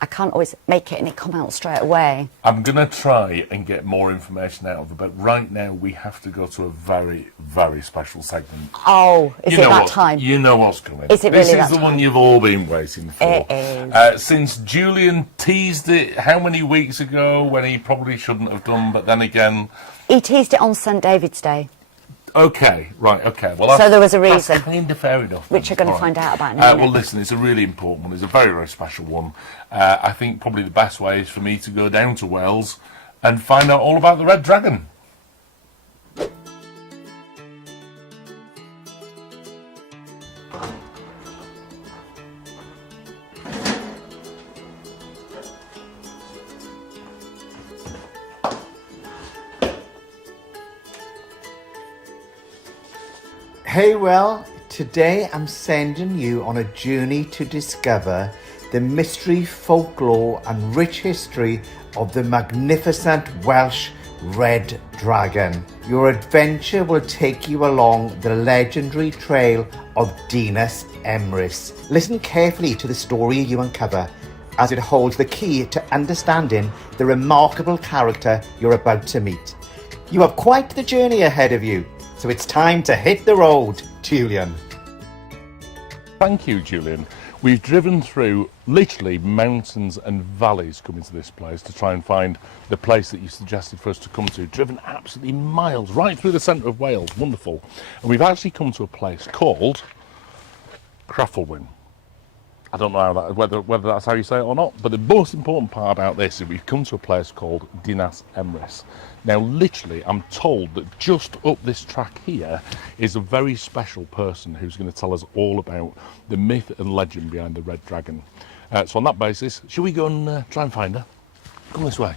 I can't always make it and it come out straight away. I'm going to try and get more information out of her, but right now we have to go to a very, very special segment. Oh, is it that time? You know what's coming. Is it really that time? This is the one you've all been waiting for. It is. Since Julian teased it how many weeks ago when he probably shouldn't have done, but then again... He teased it on St David's Day. Okay, right, okay. Well, so there was a reason. That's kind of fair enough. Which you're going to find out about in a minute. Well, listen, it's a really important one. It's a very, very special one. I think probably the best way is for me to go down to Wales and find out all about the Red Dragon. Hey, well, today I'm sending you on a journey to discover the mystery, folklore and rich history of the magnificent Welsh Red Dragon. Your adventure will take you along the legendary trail of Dinas Emrys. Listen carefully to the story you uncover, as it holds the key to understanding the remarkable character you're about to meet. You have quite the journey ahead of you. So it's time to hit the road, Julian. Thank you, Julian. We've driven through literally mountains and valleys coming to this place to try and find the place that you suggested for us to come to. Driven absolutely miles, right through the centre of Wales. Wonderful. And we've actually come to a place called Crafflewin. I don't know how that, whether that's how you say it or not, but the most important part about this is we've come to a place called Dinas Emrys. Now, literally, I'm told that just up this track here is a very special person who's going to tell us all about the myth and legend behind the Red Dragon. So on that basis, shall we go and try and find her? Come this way.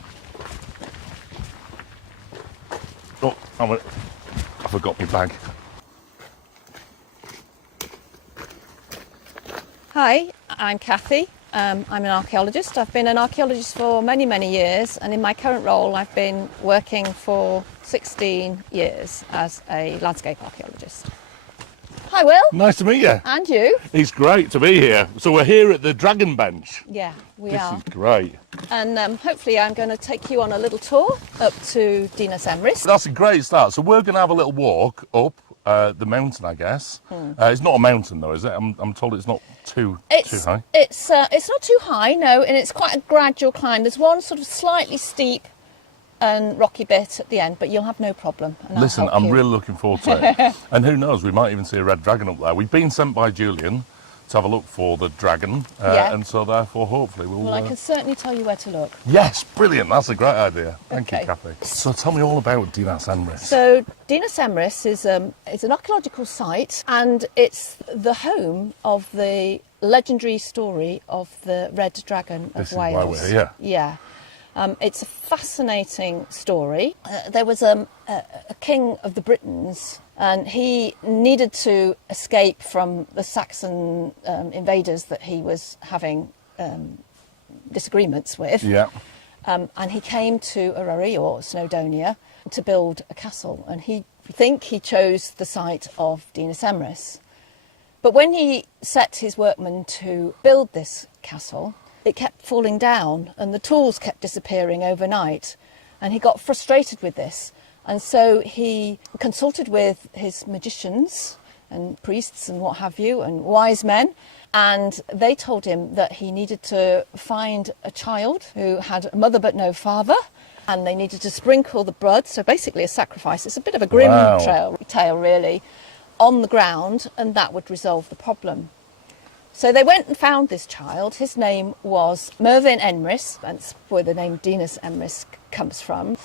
Oh, I forgot my bag. Hi, I'm Kathy. I'm an archaeologist. I've been an archaeologist for many, many years, and in my current role I've been working for 16 years as a landscape archaeologist. Hi, Will. Nice to meet you. And you. It's great to be here. So we're here at the Dragon Bench. Yeah, we This are. is great. And hopefully I'm going to take you on a little tour up to Dinas Emrys. That's a great start. So we're going to have a little walk up the mountain, I guess. It's not a mountain, though, is it? I'm told it's not too high. It's not too high, no, and it's quite a gradual climb. There's one sort of slightly steep and rocky bit at the end, but you'll have no problem. And Listen, I'm really looking forward to it. And who knows, we might even see a red dragon up there. We've been sent by Julian to have a look for the dragon, Yeah. and so therefore hopefully we'll... Well, I can certainly tell you where to look. Yes, brilliant, that's a great idea. Thank you, Okay. Kathy. So tell me all about Dinas Emrys. So Dinas Emrys is an archaeological site, and it's the home of the legendary story of the Red Dragon of This is Wales. why we're here. Yeah. It's a fascinating story. There was a king of the Britons, and he needed to escape from the Saxon invaders that he was having disagreements with. Yeah. And he came to Eryri, or Snowdonia, to build a castle. And he chose the site of Dinas Emrys. But when he set his workmen to build this castle, it kept falling down and the tools kept disappearing overnight. And he got frustrated with this And so he consulted with his magicians and priests and what have you, and wise men, and they told him that he needed to find a child who had a mother but no father, and they needed to sprinkle the blood, so basically a sacrifice. It's a bit of a grim tale, really, on the ground, and that would resolve the problem. So they went and found this child. His name was Mervyn Emrys, that's where the name Dinas Emrys comes from.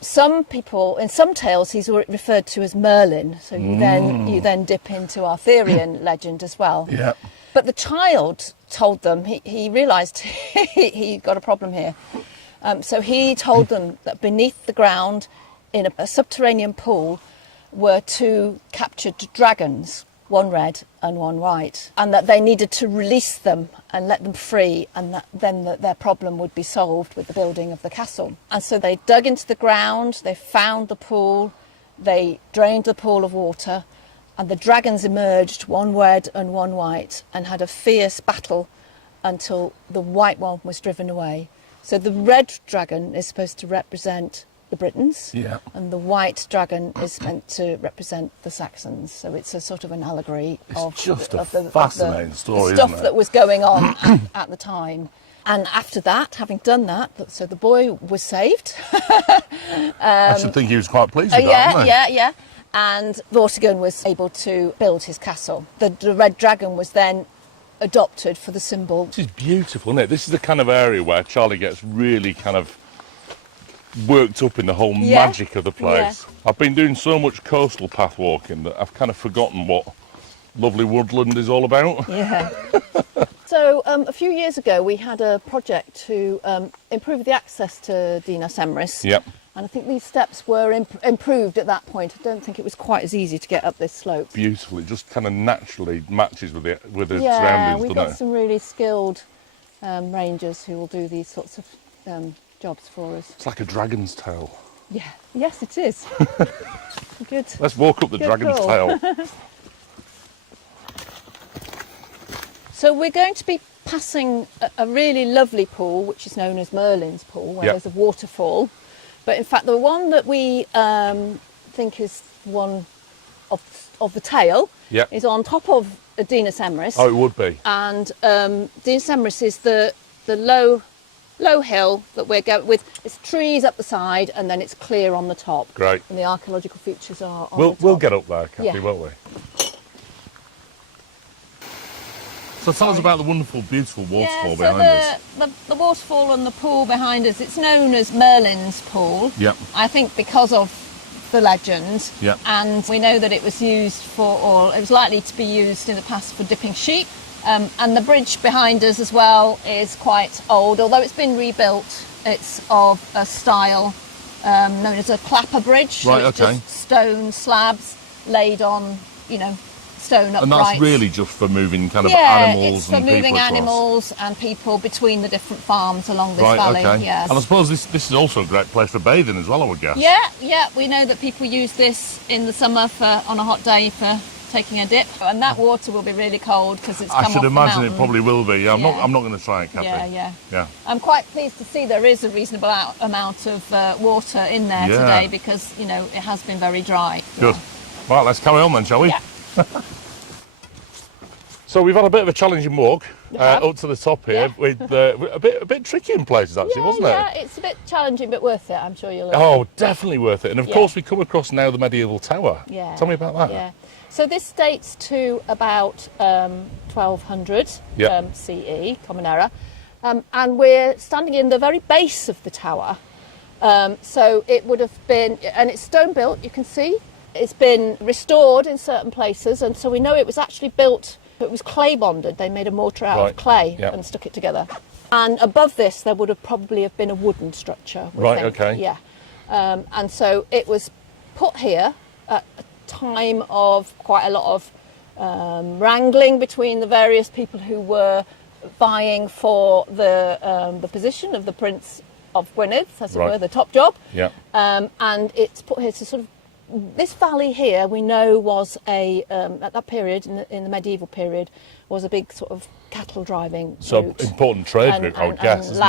Some people, in some tales, he's referred to as Merlin, so you then dip into Arthurian legend as well. Yeah. But the child told them, he realised he got a problem here. So he told them that beneath the ground, in a subterranean pool, were 2 captured dragons, one red and one white, and that they needed to release them and let them free, and then their problem would be solved with the building of the castle. And so they dug into the ground, they found the pool, they drained the pool of water, and the dragons emerged, one red and one white, and had a fierce battle until the white one was driven away. So the red dragon is supposed to represent the Britons, and the white dragon is meant to represent the Saxons. So it's a sort of an allegory of the fascinating story, stuff isn't it? that was going on at the time. And after that, having done that, so the boy was saved. I should think he was quite pleased with that, wasn't he? Yeah. And Vortigern was able to build his castle. The red dragon was then adopted for the symbol. This is beautiful, isn't it? This is the kind of area where Charlie gets really kind of worked up in the whole magic of the place. Yeah. I've been doing so much coastal path walking that I've kind of forgotten what lovely woodland is all about. Yeah. So a few years ago we had a project to improve the access to Dinas Emrys. Yep. And I think these steps were improved at that point. I don't think it was quite as easy to get up this slope. Beautiful. It just kind of naturally matches with the surroundings, Yeah, we've doesn't got it? some really skilled rangers who will do these sorts of jobs for us. It's like a dragon's tail. Yeah, yes it is. Good. Let's walk up the Good dragon's call. tail. So we're going to be passing a really lovely pool, which is known as Merlin's Pool, where there's a waterfall. But in fact, the one that we think is one of the tail is on top of Dinas Emrys. Oh, it would be. And Dinas Emrys is the low hill that we're going with. It's trees up the side, and then it's clear on the top. Great. And the archaeological features are on the top. We'll get up there, Kathy, Yeah. won't we? So tell us about the wonderful, beautiful waterfall behind us. The waterfall and the pool behind us, it's known as Merlin's Pool. Yep. I think because of the legend. Yep. And we know that it was used it was likely to be used in the past for dipping sheep. And the bridge behind us as well is quite old, although it's been rebuilt. It's of a style known as a clapper bridge. Right, so it's okay. just stone slabs laid on, stone uprights. And that's really just for moving kind of Yeah, animals it's for and people moving across. animals and people between the different farms along this Right, valley. okay. Yes. And I suppose this is also a great place for bathing as well, I would guess. Yeah, we know that people use this in the summer on a hot day for taking a dip, and that water will be really cold because it's come I off should the imagine mountain. it probably will be. Yeah, I'm Yeah. not going to try it, Kathy. Yeah. Yeah. I'm quite pleased to see there is a reasonable amount of water in there today because it has been very dry. Good. Right, let's carry on then, shall we? Yeah. So we've had a bit of a challenging walk have. up to the top here, with a bit tricky in places actually, wasn't Yeah, it? it's a bit challenging but worth it. I'm sure you'll. Oh, definitely worth it. And of Yeah. course we come across now the medieval tower. Yeah. Tell me about that. Yeah. So this dates to about 1200 CE, Common Era, and we're standing in the very base of the tower. So it would have been, and it's stone built, you can see. It's been restored in certain places, and so we know it was actually built, it was clay bonded. They made a mortar out of clay and stuck it together. And above this, there would have probably have been a wooden structure. we Right, think. okay. Yeah. And so it was put here at a time of quite a lot of wrangling between the various people who were vying for the position of the Prince of Gwynedd, as it were, the top job. Yeah. And it's put here to sort of, this valley here we know was at that period, in the medieval period, was a big sort of cattle driving So route. important trade route, I would guess, and isn't it?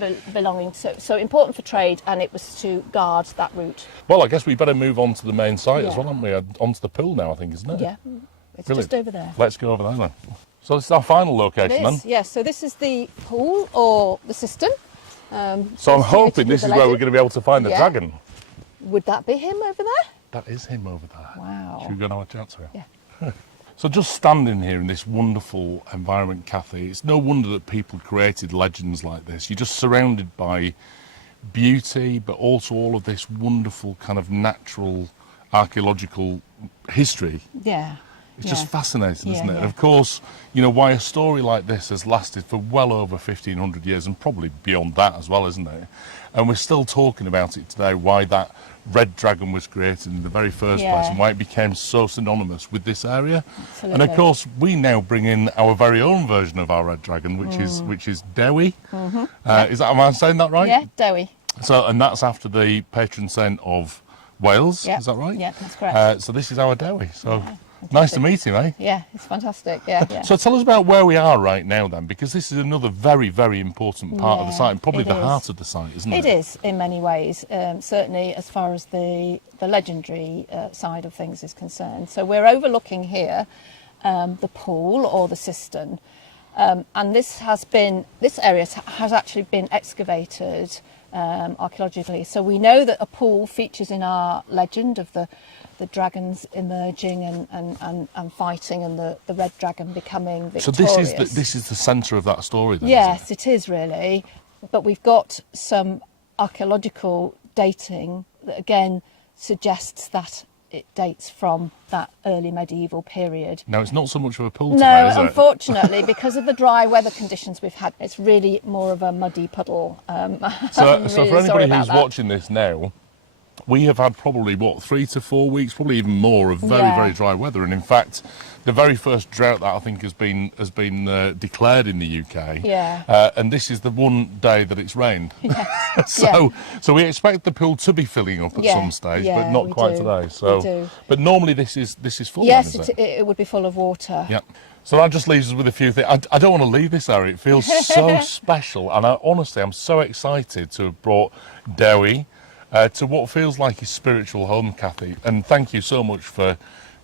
land belonging to, so important for trade, and it was to guard that route. Well, I guess we better move on to the main site as Yeah. well, haven't we? Onto the pool now, I think, isn't it? Yeah, it's Brilliant. just over there. Let's go over there then. So this is our final location It then. is, yes. So this is the pool or the cistern. So I'm associated hoping with this the is where we're legend. going to be able to find the Yeah. dragon. Would that be him over there? That is him over there. Wow. Should we go and have a chat to him? Yeah. So just standing here in this wonderful environment, Kathy, it's no wonder that people created legends like this. You're just surrounded by beauty, but also all of this wonderful kind of natural archaeological history. Yeah. It's just fascinating, isn't Yeah, it? yeah. And of course, you know, why a story like this has lasted for well over 1,500 years and probably beyond that as well, isn't it? And we're still talking about it today, why that red dragon was created in the very first place Yeah. and why it became so synonymous with this area. Absolutely. And of course, we now bring in our very own version of our red dragon, which is Dewi. Is that, am I saying that right? Yeah, Dewi. So, and that's after the patron saint of Wales, Yeah. is that right? Yeah, that's correct. So this is our Dewi. So nice to meet you, eh? Yeah, it's fantastic. Yeah, yeah. So tell us about where we are right now then, because this is another very, very important part of the Yeah, site, and probably it the is. heart of the site, isn't it? It is in many ways, certainly as far as the legendary side of things is concerned. So we're overlooking here the pool or the cistern, and this area has actually been excavated archaeologically. So we know that a pool features in our legend of the dragons emerging and fighting, and the red dragon becoming So victorious. this is the centre of that story then, Yes, isn't it is really. But we've got some archaeological dating that again suggests that it dates from that early medieval period. it? Now, it's not so much of a pool today, No, is it? unfortunately, because of the dry weather conditions we've had, it's really more of a muddy puddle. So, I'm so really for sorry anybody about who's that. watching this now, we have had probably, 3 to 4 weeks, probably even more, of very, Yeah. very dry weather. And in fact, the very first drought that I think has been declared in the UK. Yeah. And this is the one day that it's rained. Yes. So we expect the pool to be filling up at Yeah, some stage, yeah, but not we quite do, today. we So, do. but normally this is full. Yes, then, is it would be full of water. Yeah. So that just leaves us with a few things. I don't want to leave this area. It feels so special. And honestly, I'm so excited to have brought Dewi to what feels like his spiritual home, Kathy. And thank you so much for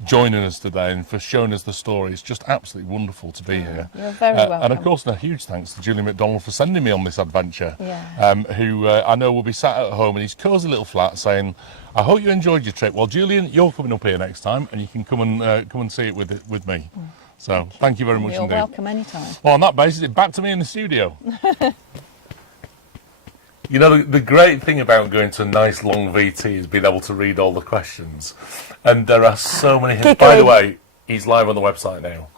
joining us today and for showing us the story. It's just absolutely wonderful to be here. You're very And of welcome. course, a huge thanks to Julian McDonald for sending me on this adventure. Yeah. Who I know will be sat at home in his cosy little flat saying, I hope you enjoyed your trip. Well, Julian, you're coming up here next time and you can come and see it with me. So thank you very much You're indeed. welcome anytime. Well, on that basis, back to me in the studio. You know, the great thing about going to a nice long VT is being able to read all the questions. And there are so many hints. By the way, he's live on the website now.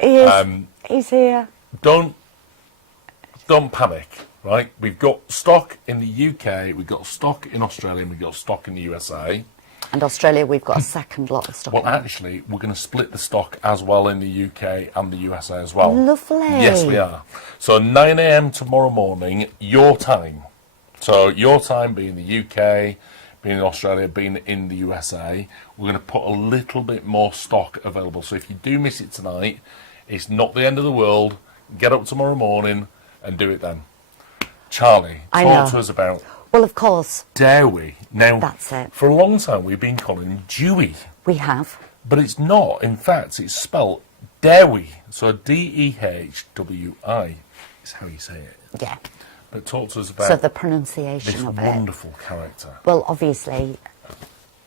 He is. He's here. Don't panic, right? We've got stock in the UK, we've got stock in Australia, and we've got stock in the USA. And Australia, we've got a second lot of stock. Well, actually, we're going to split the stock as well in the UK and the USA as well. Lovely. Yes, we are. So 9 a.m. tomorrow morning, your time. So your time being the UK, being in Australia, being in the USA, we're going to put a little bit more stock available. So if you do miss it tonight, it's not the end of the world. Get up tomorrow morning and do it then. Charlie, I talk know. to us about Well, of course, Dewi. Now, That's it. for a long time we've been calling him Dewey, we have. but it's not. In fact, it's spelled Dewi. So D-E-H-W-I is how you say it. Yeah. But talk to us about So the this pronunciation of it. wonderful character. Well, obviously,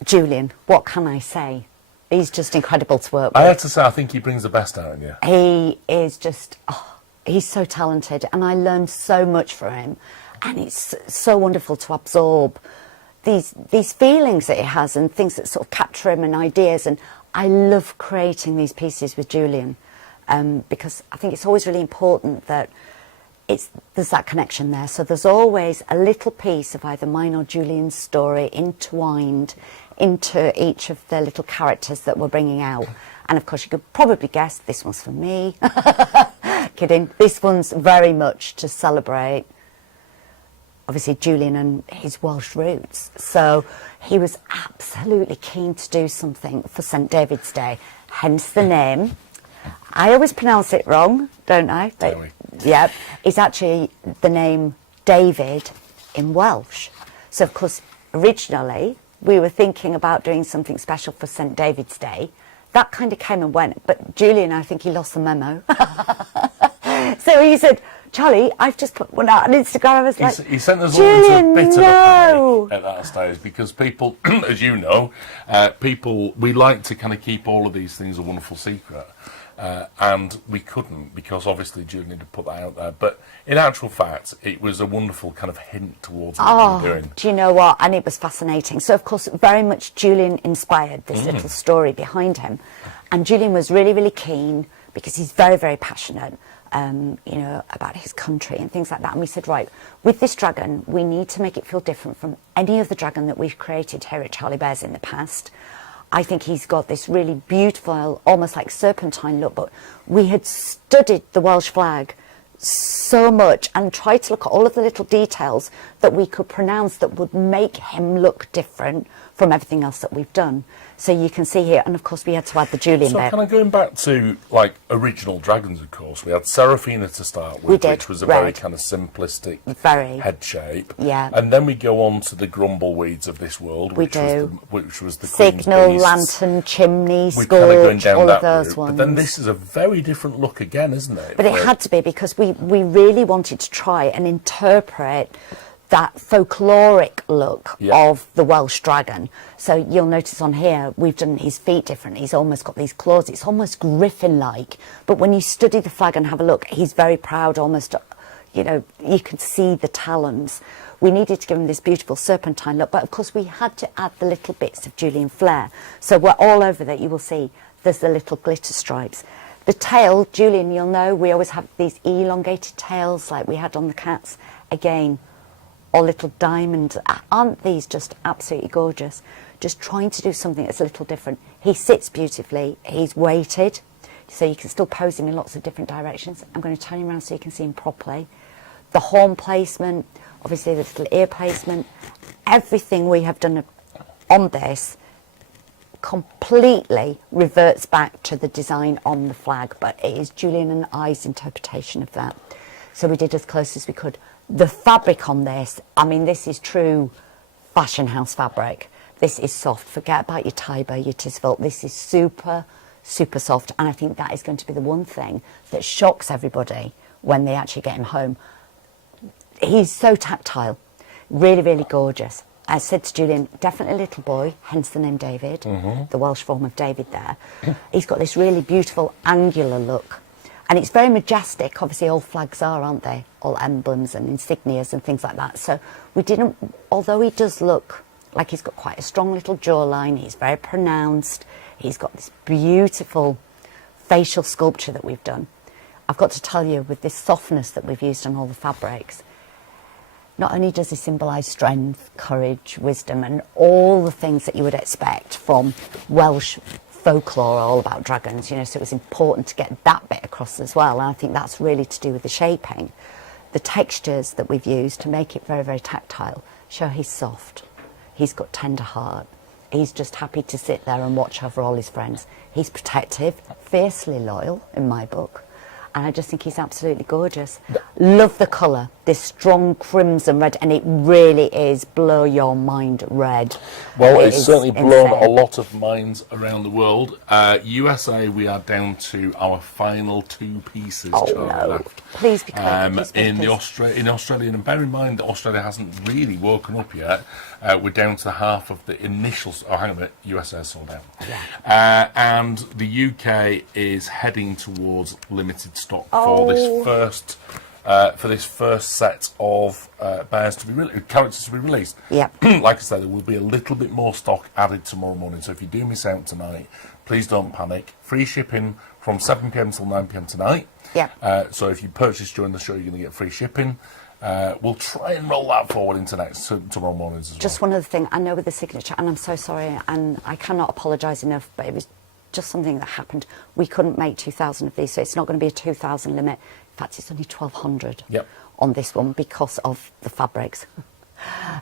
Julian, what can I say? He's just incredible to work with. I have to say, I think he brings the best out in you. He is just, he's so talented, and I learned so much from him. And it's so wonderful to absorb these feelings that he has and things that sort of capture him and ideas. And I love creating these pieces with Julian because I think it's always really important that there's that connection there. So there's always a little piece of either mine or Julian's story intertwined into each of the little characters that we're bringing out. And of course, you could probably guess this one's for me. Kidding. This one's very much to celebrate, obviously, Julian and his Welsh roots. So he was absolutely keen to do something for St David's Day, hence the name. I always pronounce it wrong, don't I? But, yeah, it's actually the name David in Welsh. So, of course, originally we were thinking about doing something special for St David's Day. That kind of came and went, but Julian, I think he lost the memo. So he said, Charlie, I've just put one out on Instagram. I was like, he sent us all into a bit of a panic at that stage because people, as you know, we like to kind of keep all of these things a wonderful secret. And we couldn't because obviously Julian had put that out there. But in actual fact, it was a wonderful kind of hint towards what we were doing. Do you know what? And it was fascinating. So, of course, very much Julian inspired this little story behind him. And Julian was really, really keen because he's very, very passionate, you know, about his country and things like that. And we said, right, with this dragon, we need to make it feel different from any of the dragon that we've created here at Charlie Bears in the past. I think he's got this really beautiful, almost like serpentine look, but we had studied the Welsh flag so much and tried to look at all of the little details that we could pronounce that would make him look different from everything else that we've done. So you can see here, and of course we had to add the Julian So bit. kind of going back to like original dragons, of course, we had Seraphina to start with, We did, which was a very red. kind of simplistic Very. head shape. Yeah. And then we go on to the grumbleweeds of this world, We which do. was the Queen's Signal, beasts. lantern, chimney, We're kind of going scourge, down all that of those route. ones. But then this is a very different look again, isn't it? But it had to be because we really wanted to try and interpret that folkloric look of the Welsh dragon. So you'll notice on here, we've done his feet different. He's almost got these claws. It's almost griffin-like. But when you study the flag and have a look, he's very proud, almost, you know, you can see the talons. We needed to give him this beautiful serpentine look. But of course, we had to add the little bits of Julian flair. So we're all over that. You will see there's the little glitter stripes. The tail, Julian, you'll know, we always have these elongated tails like we had on the cats. Again, or little diamonds. Aren't these just absolutely gorgeous? Just trying to do something that's a little different. He sits beautifully. He's weighted, so you can still pose him in lots of different directions. I'm going to turn him around so you can see him properly. The horn placement, obviously the little ear placement, everything we have done on this completely reverts back to the design on the flag, but it is Julian and I's interpretation of that. So we did as close as we could. The fabric on this, I mean, this is true fashion house fabric. This is soft. Forget about your Tiber, your Tisville. This is super, super soft. And I think that is going to be the one thing that shocks everybody when they actually get him home. He's so tactile. Really, really gorgeous. I said to Julian, definitely a little boy, hence the name David, the Welsh form of David there. He's got this really beautiful angular look. And it's very majestic. Obviously, all flags are, aren't they? All emblems and insignias and things like that. So we didn't, although he does look like he's got quite a strong little jawline, he's very pronounced, he's got this beautiful facial sculpture that we've done. I've got to tell you, with this softness that we've used on all the fabrics, not only does he symbolise strength, courage, wisdom, and all the things that you would expect from Welsh folklore all about dragons, you know, so it was important to get that bit across as well. And I think that's really to do with the shaping. The textures that we've used to make it very, very tactile show he's soft. He's got tender heart. He's just happy to sit there and watch over all his friends. He's protective, fiercely loyal in my book. And I just think he's absolutely gorgeous. Love the colour, this strong crimson red, and it really is blow your mind red. Well, it's certainly blown insane. a lot of minds around the world. USA, we are down to our final two pieces, Charlie, left. Please be quick. In Australia, and bear in mind that Australia hasn't really woken up yet. We're down to half of the initial. Oh, hang on a minute, USA is sold out. Yeah. And the UK is heading towards limited stock for this first set of bears to be characters to be released. Yeah. Like I said, there will be a little bit more stock added tomorrow morning. So if you do miss out tonight, please don't panic. Free shipping from 7 p.m. till 9 p.m. tonight. Yeah. So if you purchase during the show, you're going to get free shipping. We'll try and roll that forward into tomorrow mornings as well. Just one other thing, I know with the signature, and I'm so sorry, and I cannot apologise enough, but it was just something that happened. We couldn't make 2,000 of these, so it's not going to be a 2,000 limit. In fact, it's only 1,200 on this one because of the fabrics.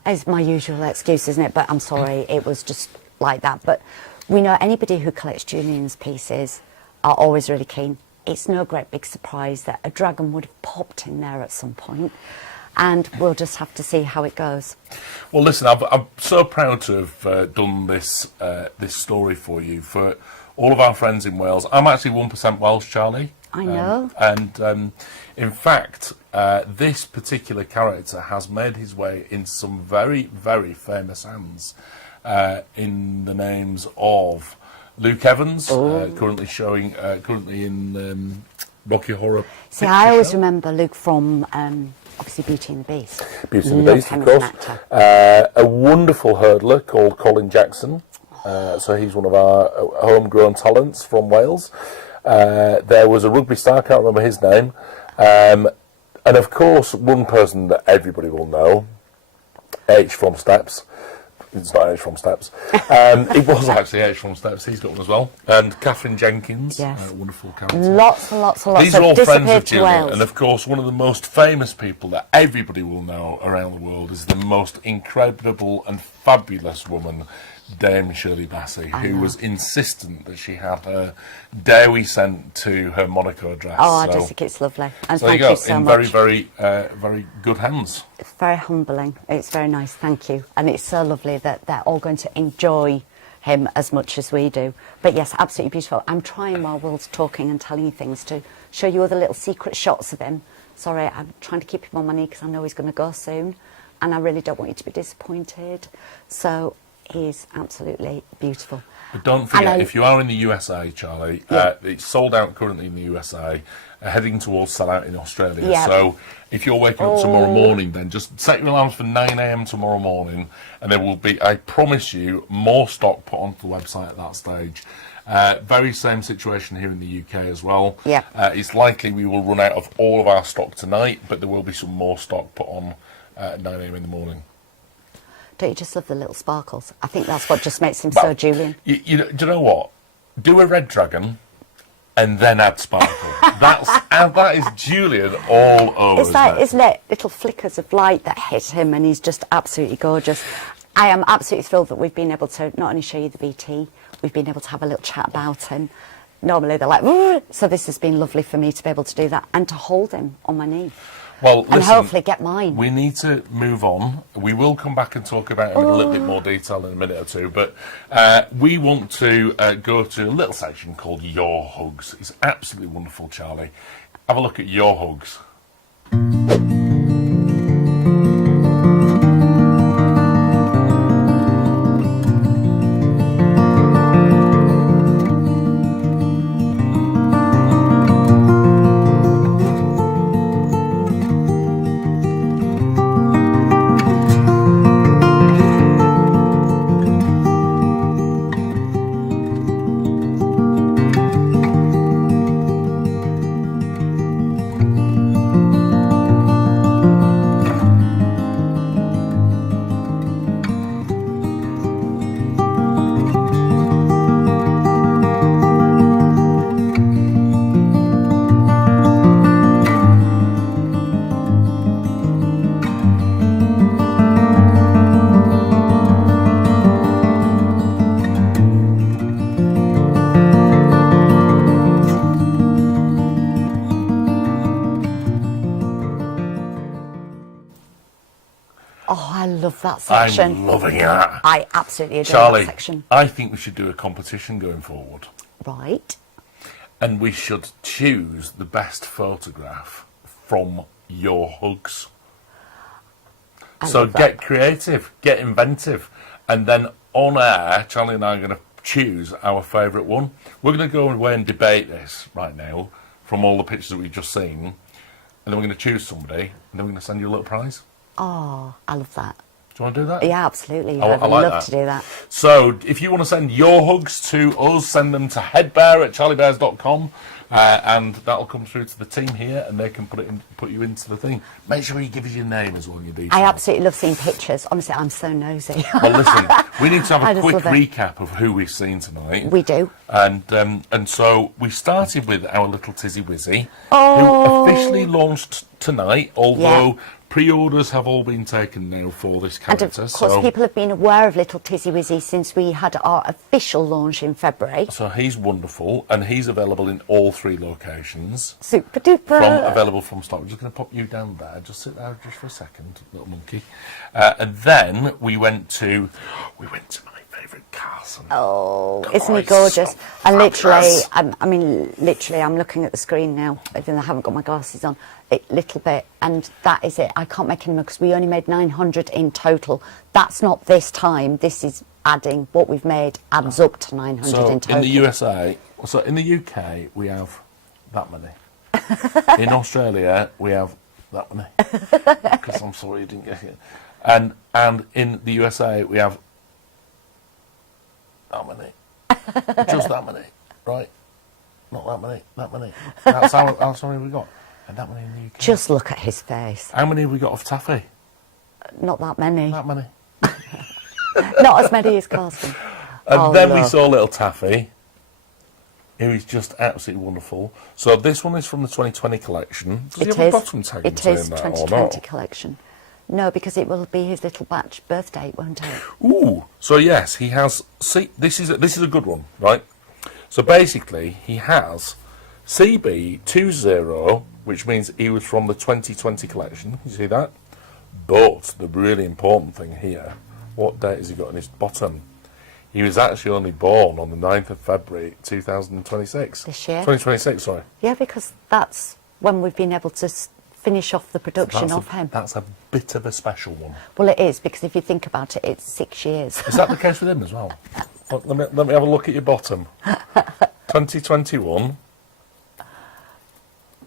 It's my usual excuse, isn't it? But I'm sorry, it was just like that. But we know anybody who collects Julian's pieces, are always really keen. It's no great big surprise that a dragon would have popped in there at some point, and we'll just have to see how it goes. Well, listen, I'm so proud to have done this story for you, for all of our friends in Wales. I'm actually 1% Welsh, Charlie. I know. In fact, this particular character has made his way in some very, very famous hands in the names of Luke Evans, currently in Rocky Horror. See, I always remember Luke from obviously Beauty and the Beast. Beauty and the Beast, of course. A wonderful hurdler called Colin Jackson. So he's one of our homegrown talents from Wales. There was a rugby star, can't remember his name. And of course, one person that everybody will know, H from Steps. It's not H from Steps. It was actually H from Steps. He's got one as well. And Catherine Jenkins, yes. Wonderful character. Lots and lots and lots. These are all friends of Julia. Wales. And of course, one of the most famous people that everybody will know around the world is the most incredible and fabulous woman, Dame Shirley Bassey, who was insistent that she had her dowry sent to her Monaco dress. Oh, I just think it's lovely. And so thank you go, you so in much. very, very good hands. It's very humbling. It's very nice, thank you. And it's so lovely that they're all going to enjoy him as much as we do. But yes, absolutely beautiful. I'm trying while Will's talking and telling you things to show you other little secret shots of him. Sorry, I'm trying to keep him on my knee because I know he's going to go soon. And I really don't want you to be disappointed. So he's absolutely beautiful. But don't forget, if you are in the USA, Charlie, it's sold out currently in the USA, heading towards sell-out in Australia. Yeah. So if you're waking up tomorrow morning, then just set your alarms for 9 a.m. tomorrow morning, and there will be, I promise you, more stock put onto the website at that stage. Very same situation here in the UK as well. Yeah. It's likely we will run out of all of our stock tonight, but there will be some more stock put on at 9 a.m. in the morning. Don't you just love the little sparkles? I think that's what just makes him so Julian. Do you know what? Do a red dragon and then add sparkle. That is Julian all over. It's like, isn't it? Little flickers of light that hit him, and he's just absolutely gorgeous. I am absolutely thrilled that we've been able to not only show you the BT, we've been able to have a little chat about him. Normally they're like, "Woo!" So this has been lovely for me to be able to do that and to hold him on my knee. Well, listen, and hopefully get mine. We need to move on. We will come back and talk about it in a little bit more detail in a minute or two, but we want to go to a little section called Your Hugs. It's absolutely wonderful, Charlie. Have a look at Your Hugs. That section. I'm loving that. I absolutely adore Charlie, that section. I think we should do a competition going forward. Right. And we should choose the best photograph from your hugs. So get creative, get inventive, and then on air, Charlie and I are going to choose our favourite one. We're going to go away and debate this right now from all the pictures that we've just seen, and then we're going to choose somebody, and then we're going to send you a little prize. Oh, I love that. Do you want to do that? Yeah, absolutely. I I'd like love that. to do that. So if you want to send your hugs to us, send them to headbear@charliebears.com. and that'll come through to the team here, and they can put you into the thing. Make sure you give us your name as well and your details. I absolutely love seeing pictures. Honestly, I'm so nosy. Well, listen, we need to I have a just quick love it. recap of who we've seen tonight. We do. And so we started with our little Tizzy Wizzy, Oh. who officially launched tonight, although pre-orders have all been taken now for this And character. of course, so, people have been aware of Little Tizzy Wizzy since we had our official launch in February. so he's wonderful, and he's available in all 3 locations. Super duper. Available from stock. I'm just going to pop you down there. Just sit there just for a second, little monkey. And then we went to my favourite castle. Oh, God, isn't he it's gorgeous? so And literally, fabulous. literally, I'm looking at the screen now, even though I haven't got my glasses on, a little bit, and that is it. I can't make any more because we only made 900 in total. That's not this time. This is adding what we've made adds up to 900 So in total. in the USA, so in the UK we have that many. In Australia we have that many. Because I'm sorry you didn't get it. And in the USA we have that many. Just that many, right? Not that many. That many. That's how many we got. And that many in the UK. Just look at his face. How many have we got of Taffy? Not that many. That many. Not as many as Carson. And then we love. saw little Taffy, who is just absolutely wonderful. So this one is from the 2020 collection. Does he have a bottom tag It saying is that or 2020 not? collection. No, because it will be his little batch birthday, won't it? Ooh. So yes, he has. See, this is a good one, right? So basically, he has CB20, which means he was from the 2020 collection. You see that? But the really important thing here, what date has he got on his bottom? He was actually only born on the 9th of February 2026. This year? 2026, sorry. Yeah, because that's when we've been able to finish off the production of him. That's a bit of a special one. Well, it is, because if you think about it, it's 6 years. Is that the case with him as well? Well, let me have a look at your bottom. 2021.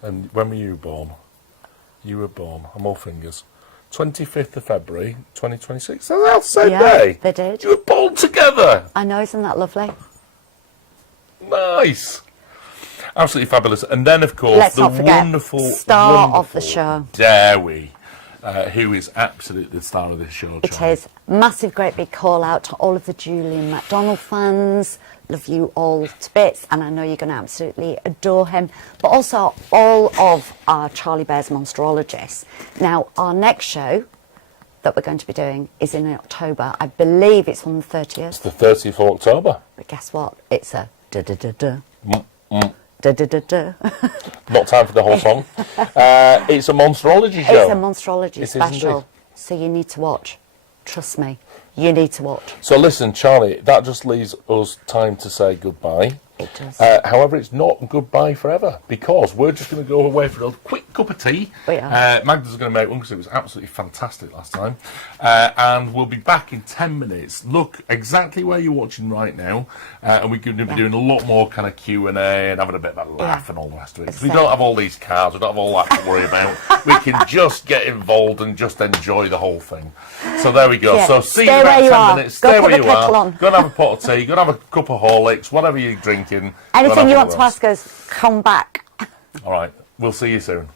And when were you born? You were born, I'm all fingers. 25th of February 2026. So that's the same day. They did. You were born together. I know, isn't that lovely? Nice. Absolutely fabulous. And then, of course, Let's the not forget, wonderful star of the wonderful show. Dairy, who is absolutely the star of this show. It Charlie. is. Massive, great big call out to all of the Julian MacDonald fans. Love you all to bits, and I know you're going to absolutely adore him. But also all of our Charlie Bears monsterologists. Now, our next show that we're going to be doing is in October. I believe it's on the 30th. It's the 30th of October. But guess what? It's a da-da-da-da. Mm. Da-da-da-da. Not time for the whole song. It's a monsterology show. It's a monsterology It is special. indeed. So you need to watch. Trust me, you need to watch. So listen, Charlie, that just leaves us time to say goodbye. It does. However, it's not goodbye forever, because we're just going to go away for a quick cup of tea. We are. Magda's going to make one because it was absolutely fantastic last time. And we'll be back in 10 minutes. Look exactly where you're watching right now. And we're going to be doing a lot more kind of Q&A and having a bit of a laugh and all the rest of it. 'Cause we don't have all these cards, we don't have all that to worry about. We can just get involved and just enjoy the whole thing. So there we go. Yeah. So see Stay you in where about you 10 are. minutes. Go Stay put where the you are. kettle on. Go and have a pot of tea. Go and have a cup of Horlicks, whatever you're drinking. Anything you want to to ask us, come back. All right. We'll see you soon.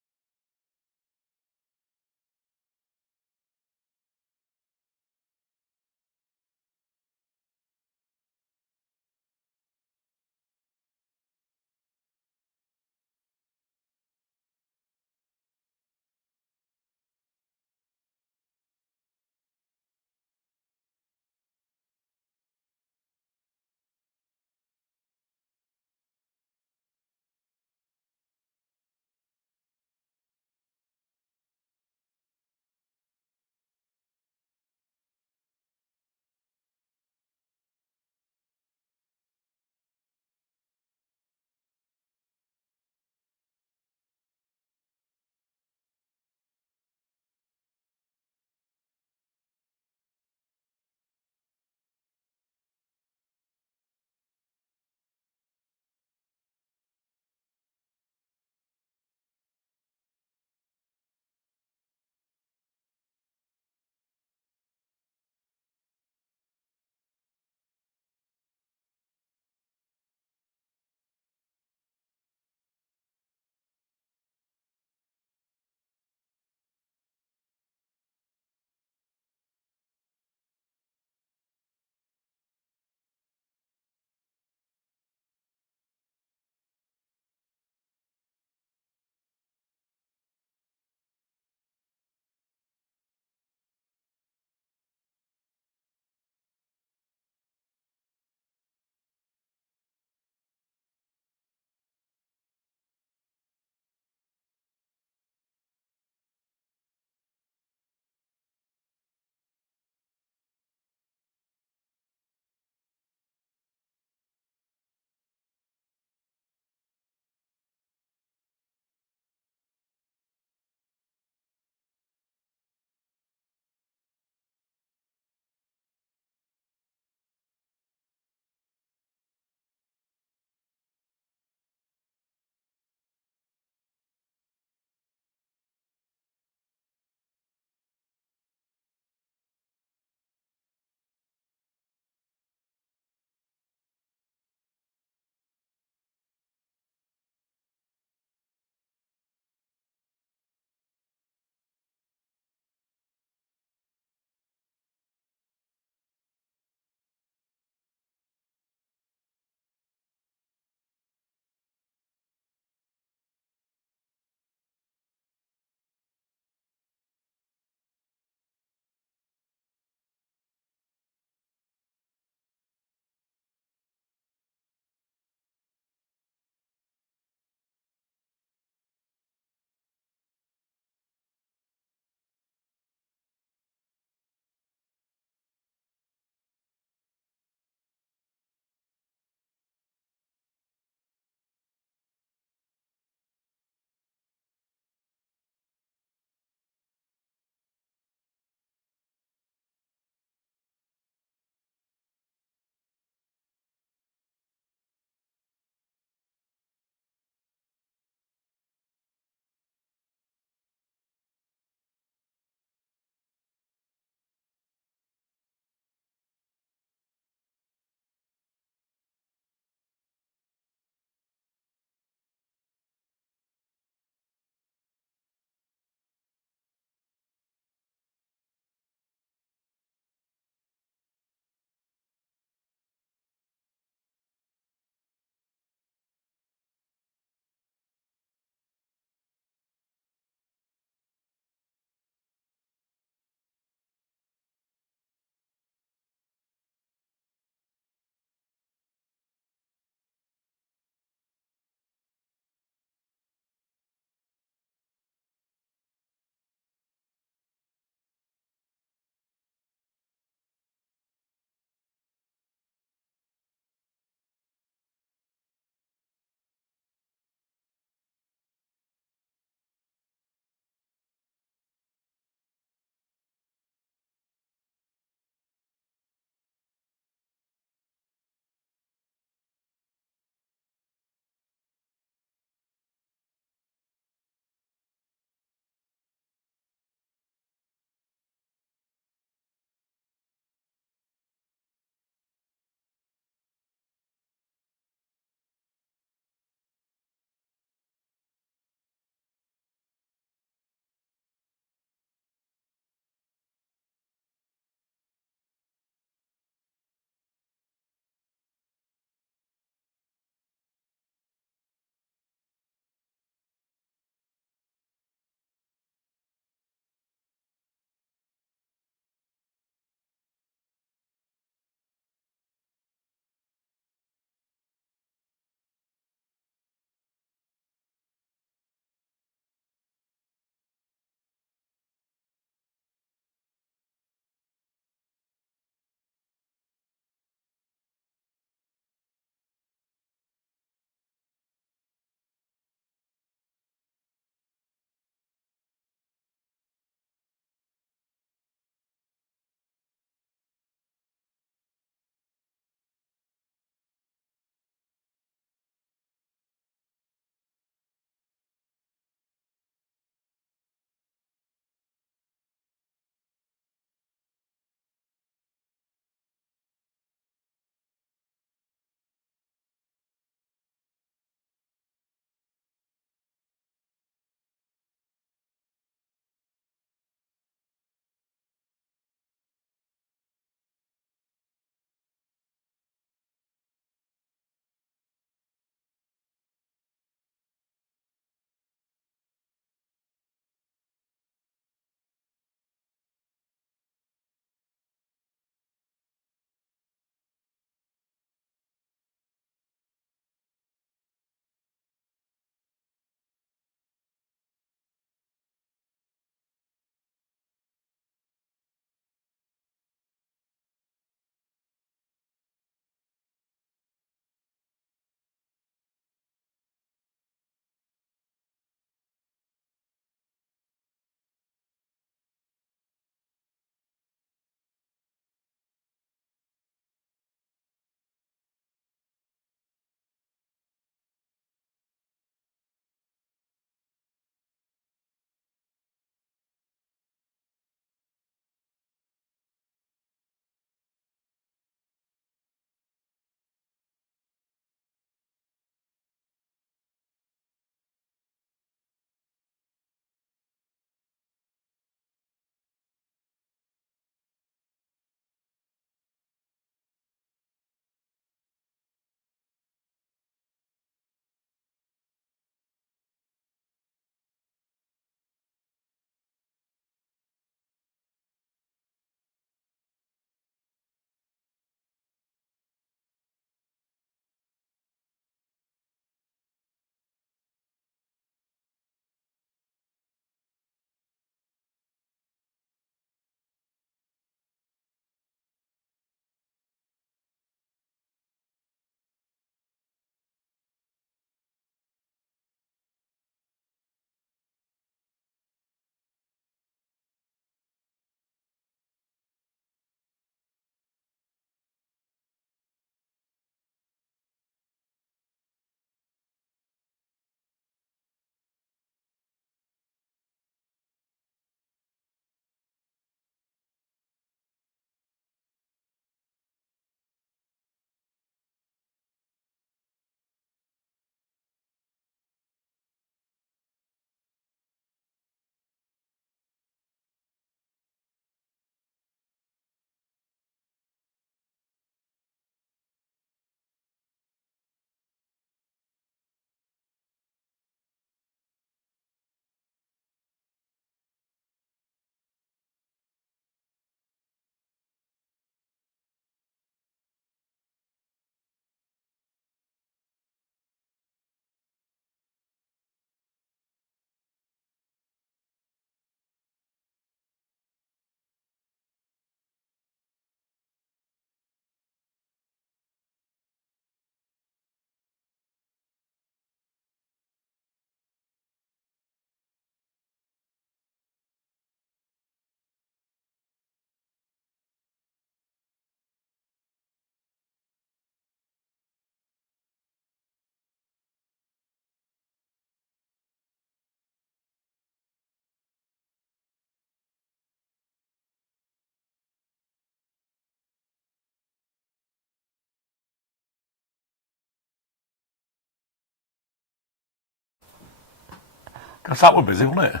Because that was busy, wasn't it?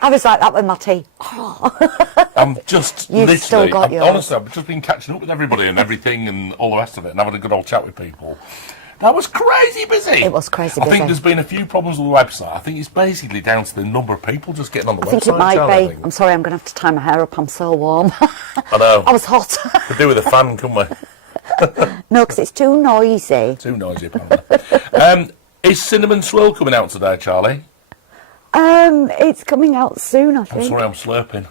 I was like that with my tea. I'm just You've literally, still got yours. honestly, I've just been catching up with everybody and everything and all the rest of it and having a good old chat with people. That was crazy busy. It was crazy I busy. think there's been a few problems with the website. I think it's basically down to the number of people just getting on the I website. think it might Charlie, I be. think. I'm sorry, I'm going to have to tie my hair up. I'm so warm. I know. I was hot. Could do with a fan, couldn't we? No, because it's too noisy. Too noisy, apparently. Is Cinnamon Swirl coming out today, Charlie? It's coming out soon, I I'm think. sorry, I'm slurping.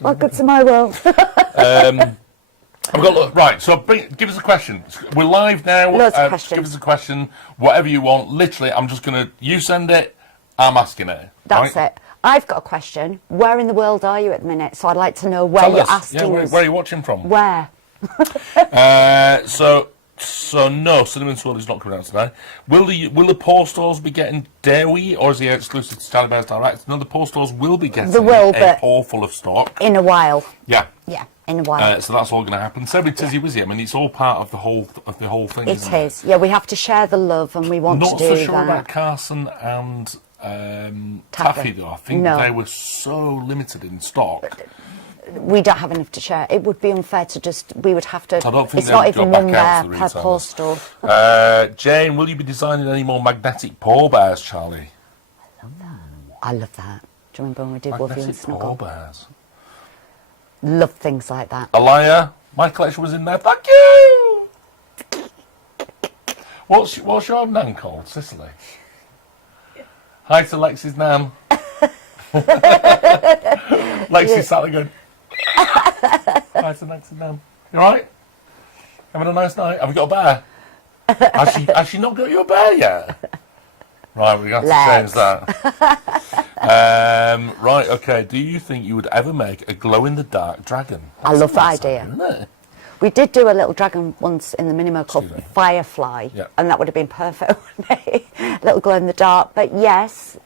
Welcome to my world. I've got right. So give us a question. We're live now. Loads of questions. Give us a question, whatever you want. Literally, I'm just gonna. You send it. I'm asking it. That's right? it. I've got a question. Where in the world are you at the minute? So I'd like to know where Tell you're us. asking Yeah, us. where are you watching from? Where? So no, Cinnamon Swirl is not coming out today. Will the poor stores be getting dairy, or is he exclusive to Charlie Bears Direct? No, the poor stores will be getting They will, a but paw full of stock. in a while. Yeah. Yeah, in a while. So that's all going to happen. So with Tizzy Wizzy, I mean, it's all part of the whole thing. It isn't is. Yeah, we have to share the love, and we want Not to do so sure that. about Carson and Taffy though. I think No. they were so limited in stock. We don't have enough to share. It would be unfair to just. We would have to. I don't think It's they not would go even back one out to there the per post retailers. store. Jane, will you be designing any more magnetic paw bears, Charlie? I love that. Do you remember when we did Wolfie and Magnetic paw Snuggle? bears. Love things like that. Alaya, my collection was in there. Thank you. What's your nan called? Cicely. Hi to Lexi's nan. Lexi's sat there going. Hi to Lexi's nan. You alright? Having a nice night? Have you got a bear? Has she not got you a bear yet? Right, we got to change that. Right, okay. Do you think you would ever make a glow-in-the-dark dragon? I love the idea. Isn't it? We did do a little dragon once in the Minimo called Excuse me. Firefly, Yeah. and that would have been perfect, wouldn't it? Little glow in the dark. But yes,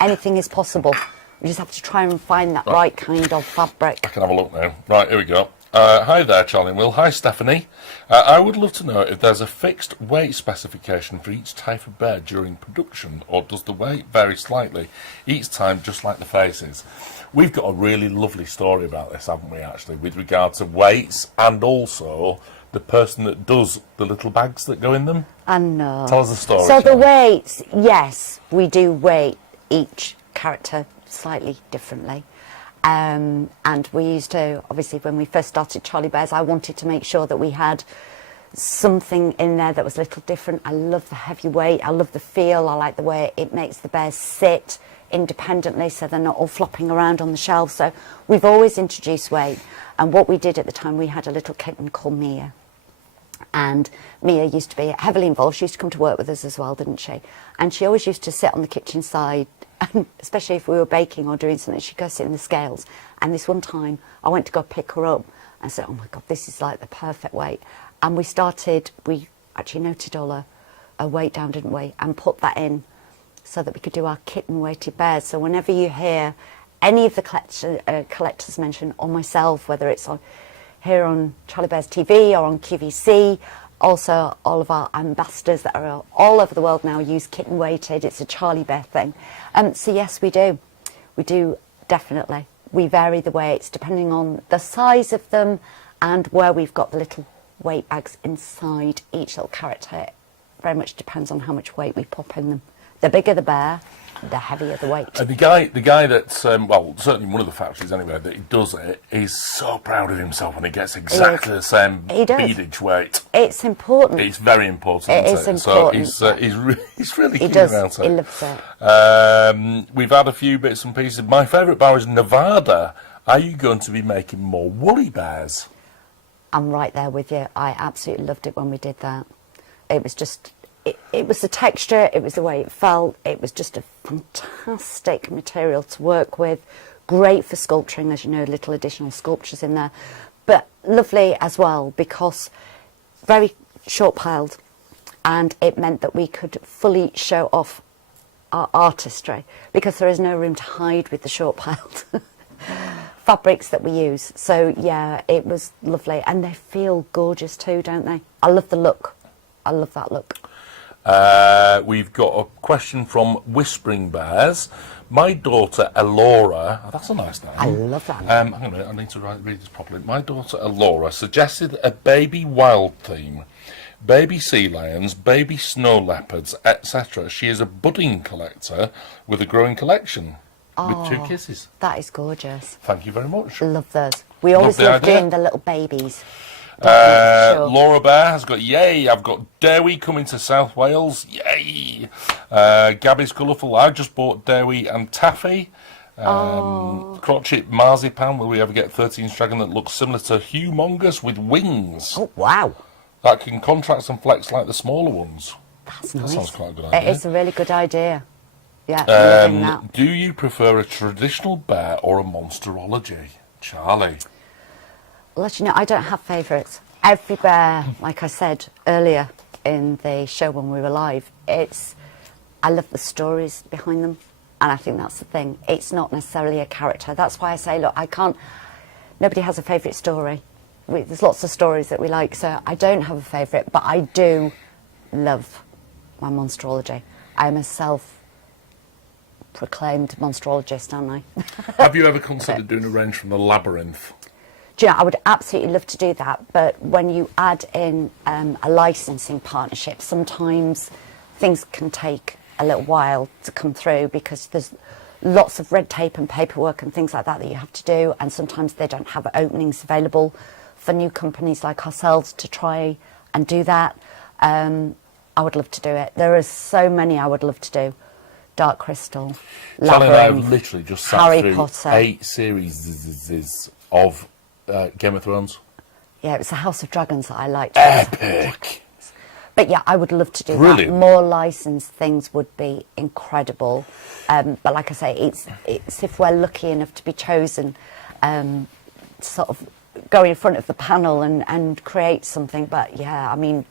anything is possible. We just have to try and find that right kind of fabric. I can have a look now. Right, here we go. Hi there, Charlie and Will. Hi, Stephanie. I would love to know if there's a fixed weight specification for each type of bear during production, or does the weight vary slightly each time, just like the faces? We've got a really lovely story about this, haven't we, actually, with regard to weights and also the person that does the little bags that go in them. I know. Tell us the story. So the Charlie. weights, yes, we do weight each character slightly differently. And we used to, obviously, when we first started Charlie Bears, I wanted to make sure that we had something in there that was a little different. I love the heavy weight. I love the feel. I like the way it makes the bears sit independently so they're not all flopping around on the shelves. So we've always introduced weight. And what we did at the time, we had a little kitten called Mia. And Mia used to be heavily involved. She used to come to work with us as well, didn't she? And she always used to sit on the kitchen side, and especially if we were baking or doing something, she'd go sit in the scales. And this one time, I went to go pick her up and said, oh my God, this is like the perfect weight. And we actually noted all her weight down, didn't we? And put that in so that we could do our kitten weighted bears. So whenever you hear any of the collectors mention, or myself, whether it's here on Charlie Bears TV or on QVC, also all of our ambassadors that are all over the world now use kitten weighted. It's a Charlie Bear thing. So yes, we do. We do, definitely. We vary the weights depending on the size of them and where we've got the little weight bags inside each little character. It very much depends on how much weight we pop in them. The bigger the bear, the heavier the weight. The guy that's, well, certainly one of the factories anyway, that he does it, is so proud of himself when he gets exactly the same beadage weight. It's important. It's very important. It is important. So he's really He keen does. about it. He loves it. We've had a few bits and pieces. My favourite bar is Nevada. Are you going to be making more woolly bears? I'm right there with you. I absolutely loved it when we did that. It was just... It was the texture, it was the way it felt, it was just a fantastic material to work with, great for sculpturing, as you know, little additional sculptures in there, but lovely as well because very short piled, and it meant that we could fully show off our artistry because there is no room to hide with the short piled fabrics that we use. So yeah, it was lovely, and they feel gorgeous too, don't they? I love the look. I love that look. We've got a question from Whispering Bears. My daughter Elora, that's a nice name. I love that. Hang on a minute, I need to read this properly. My daughter Elora suggested a baby wild theme. Baby sea lions, baby snow leopards, etc. She is a budding collector with a growing collection. With 2 kisses. That is gorgeous. Thank you very much. Love those. We always the love idea. doing the little babies. Sure. Laura Bear has got yay. I've got Derwy coming to South Wales. Yay. Gabby's colourful. I just bought Derwy and Taffy. Crotchet marzipan. Will we ever get 13-inch dragon that looks similar to Humongous with wings? Oh, wow. That can contract and flex like the smaller ones. That's nice. That sounds quite a good idea. It is a really good idea. Yeah, I'm loving that. Do you prefer a traditional bear or a monsterology? Charlie. Well, let you know, I don't have favourites. Every bear, like I said earlier in the show when we were live, I love the stories behind them, and I think that's the thing. It's not necessarily a character. That's why I say, look, nobody has a favourite story. There's lots of stories that we like, so I don't have a favourite, but I do love my monsterology. I'm a self-proclaimed monsterologist, aren't I? Have you ever considered doing a range from the Labyrinth? Do you know, I would absolutely love to do that, but when you add in a licensing partnership, sometimes things can take a little while to come through because there's lots of red tape and paperwork and things like that you have to do, and sometimes they don't have openings available for new companies like ourselves to try and do that. I would love to do it. There are so many I would love to do. Dark Crystal, Charlie and I have Labyrinth, literally just sat Harry through Potter. 8 series of Game of Thrones. Yeah, it was the House of Dragons that I liked. Epic! But yeah, I would love to do Brilliant. that. More licensed things would be incredible. But like I say, it's if we're lucky enough to be chosen, sort of go in front of the panel and create something. But yeah, I mean,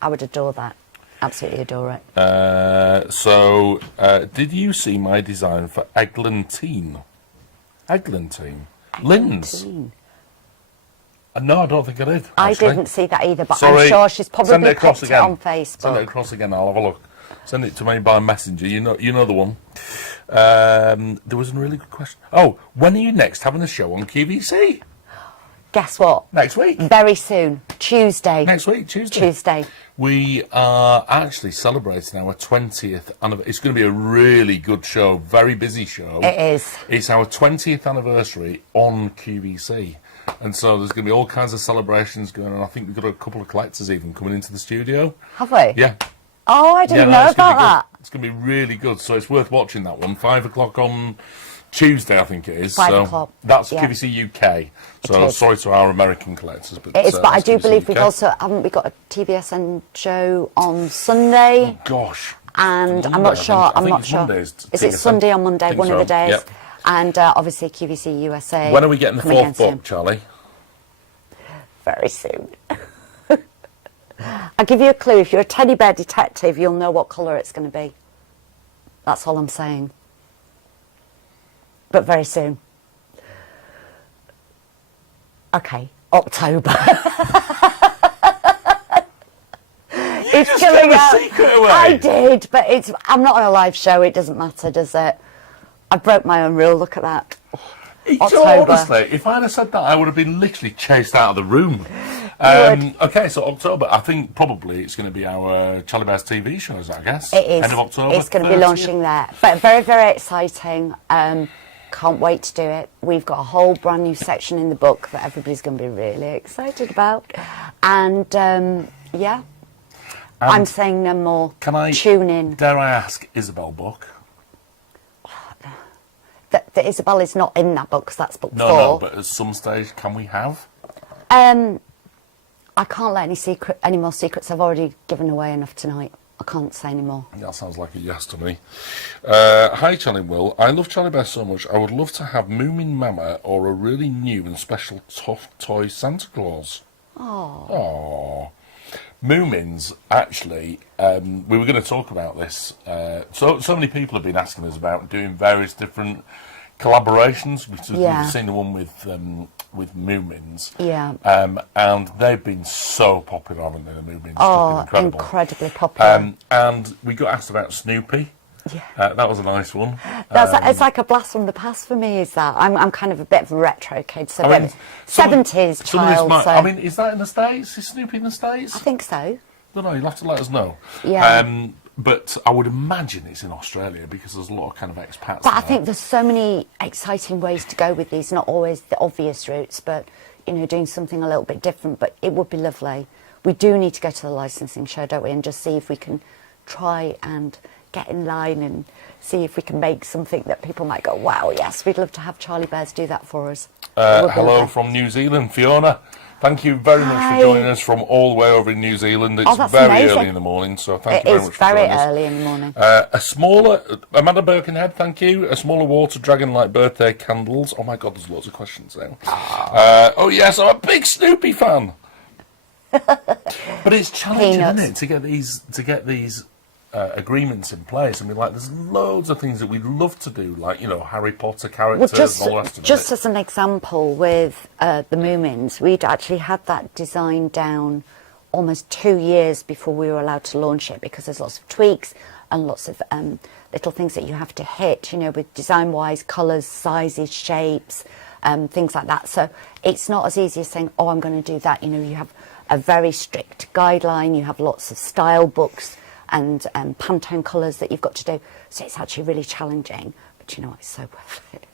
I would adore that. Absolutely adore it. Did you see my design for Eglantine? Eglantine? Lynn's? No, I don't think I did. I actually. didn't see that either, but Sorry. I'm sure she's Send it probably across popped it again. on Facebook. Send it across again, I'll have a look. Send it to me by messenger, you know the one. There was a really good question. Oh, when are you next having a show on QVC? Guess what? Next week. Very soon. Tuesday. Next week, Tuesday. Tuesday. We are actually celebrating our 20th anniversary. It's going to be a really good show, very busy show. It is. It's our 20th anniversary on QVC. And so there's going to be all kinds of celebrations going on. I think we've got a couple of collectors even coming into the studio. Have we? Yeah. Oh, I didn't know it's gonna about be good. that. It's going to be really good. So it's worth watching that one. 5 o'clock on Tuesday, I think it is. 5 so o'clock, That's yeah. QVC UK. So It is. sorry to our American collectors. But It is, but I that's do QVC believe we've UK. also, haven't we got a TVSN show on Sunday? Gosh. And Monday, I'm not I sure. think. I I'm think not it's sure. Mondays, Is it TSN? Sunday or Monday? Think One so, of the days. yep. And obviously QVC USA. When are we getting the coming again fourth book, soon. Charlie? Very soon. I'll give you a clue. If you're a teddy bear detective, you'll know what colour it's going to be. That's all I'm saying. But very soon. Okay, October. It's just coming gave a out. secret away. I did, but I'm not on a live show. It doesn't matter, does it? I broke my own rule. Look at that. So October. honestly, if I'd have said that, I would have been literally chased out of the room. would. Okay, so October. I think probably it's going to be our Charlie Bear's TV shows, I guess. It is. End of October. It's going to be 30th. launching there. But very, very exciting. Can't wait to do it. We've got a whole brand new section in the book that everybody's going to be really excited about. And yeah, I'm saying no more. Can I tune in? Dare I ask, Isabel book? The Isabel is not in that book because that's book 4. No, but at some stage, can we have? I can't let any more secrets. I've already given away enough tonight. I can't say any more. That sounds like a yes to me. Hi, Charlie and Will. I love Charlie Bear so much. I would love to have Moomin Mama or a really new and special tough toy Santa Claus. Oh. Moomins, actually, we were going to talk about this. So many people have been asking us about doing various different collaborations. Yeah. We've seen the one with Moomins. Yeah. And they've been so popular, haven't they, the Moomins? Oh, Just been incredible. incredibly popular. And we got asked about Snoopy. Yeah. That was a nice one. It's like a blast from the past for me, is that. I'm kind of a bit of a retro kid, so 70s child. I mean, is that in the States? Is Snoopy in the States? I think so. I don't know, you'll have to let us know. Yeah. But I would imagine it's in Australia because there's a lot of kind of expats But I there. think there's so many exciting ways to go with these, not always the obvious routes, but, you know, doing something a little bit different, but it would be lovely. We do need to go to the licensing show, don't we, and just see if we can try and get in line and see if we can make something that people might go, wow, yes, we'd love to have Charlie Bears do that for us. Hello lovely. from New Zealand, Fiona. Thank you very much Hi. for joining us from all the way over in New Zealand. It's that's very amazing. early in the morning, so thank you very much for It is joining very us. early in the morning. A smaller, Amanda Birkenhead, thank you. A smaller water dragon like birthday candles. Oh my God, there's lots of questions there. Oh yes, I'm a big Snoopy fan. But it's challenging, Peanuts. isn't it, to get these agreements in place. I mean, like, there's loads of things that we'd love to do, like, you know, Harry Potter characters and all the rest of just it. as an example, with the Moomins, we'd actually had that design down almost 2 years before we were allowed to launch it, because there's lots of tweaks and lots of little things that you have to hit, you know, with design-wise, colours, sizes, shapes, things like that. So it's not as easy as saying, oh, I'm going to do that. You know, you have a very strict guideline, you have lots of style books and Pantone colours that you've got to do. So it's actually really challenging. But you know what, it's so worth it.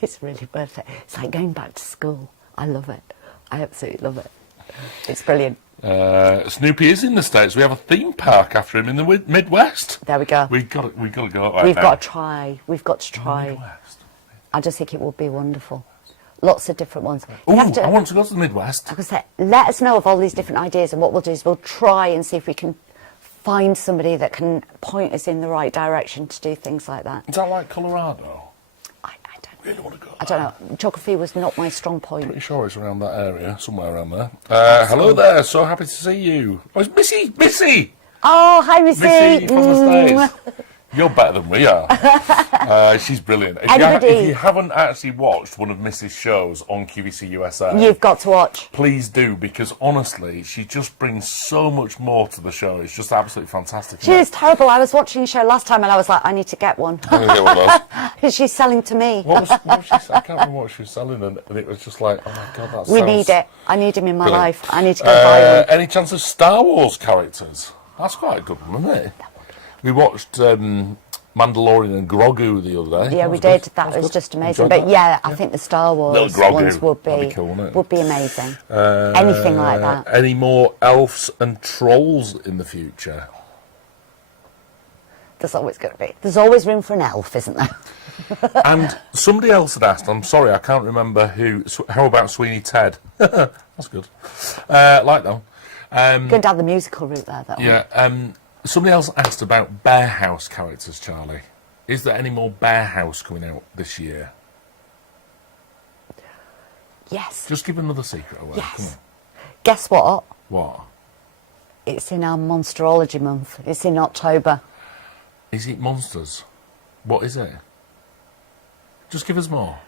It's really worth it. It's like going back to school. I love it. I absolutely love it. It's brilliant. Snoopy is in the States. We have a theme park after him in the Midwest. There we go. We've got to go right We've now. got to try. We've got to try. Midwest. I just think it would be wonderful. Lots of different ones. Oh, You have to- I want to go to the Midwest. Like I said, let us know of all these different ideas, and what we'll do is we'll try and see if we can find somebody that can point us in the right direction to do things like that. Is that like Colorado? I Really want to go. I don't know. Geography was not my strong point. Pretty sure it's around that area, somewhere around there. Hello there. So happy to see you. Oh, it's Missy. Missy. Oh, hi, Missy. Missy from the States. You're better than we are. She's brilliant. If you haven't actually watched one of Missy's shows on QVC USA, You've got to watch. please do, because honestly, she just brings so much more to the show. It's just absolutely fantastic. She is terrible. I was watching a show last time and I was like, I need to get one. I'm gonna get one of those. Because she's selling to me. What was she? I can't remember what she was selling, and it was just like, oh my God, that We sounds need it. I need him in my brilliant. life. I need to go buy one. Any chance of Star Wars characters? That's quite a good one, isn't it? We watched Mandalorian and Grogu the other day. Yeah, That we was did. good. That was good. just amazing. Enjoyed But that. yeah, I think the Star Wars Little Grogu. ones would That'd be be cool, wouldn't it? would be amazing. Anything like that. Any more elves and trolls in the future? There's always going to be. There's always room for an elf, isn't there? And somebody else had asked, I'm sorry, I can't remember who, how about Sweeney Ted? That's good. Like that one. Going down the musical route there, though. Yeah, somebody else asked about Bearhouse characters, Charlie. Is there any more Bearhouse coming out this year? Yes. Just give another secret away. Come Yes. on. Guess what? What? It's in our Monsterology month. It's in October. Is it monsters? What is it? Just give us more.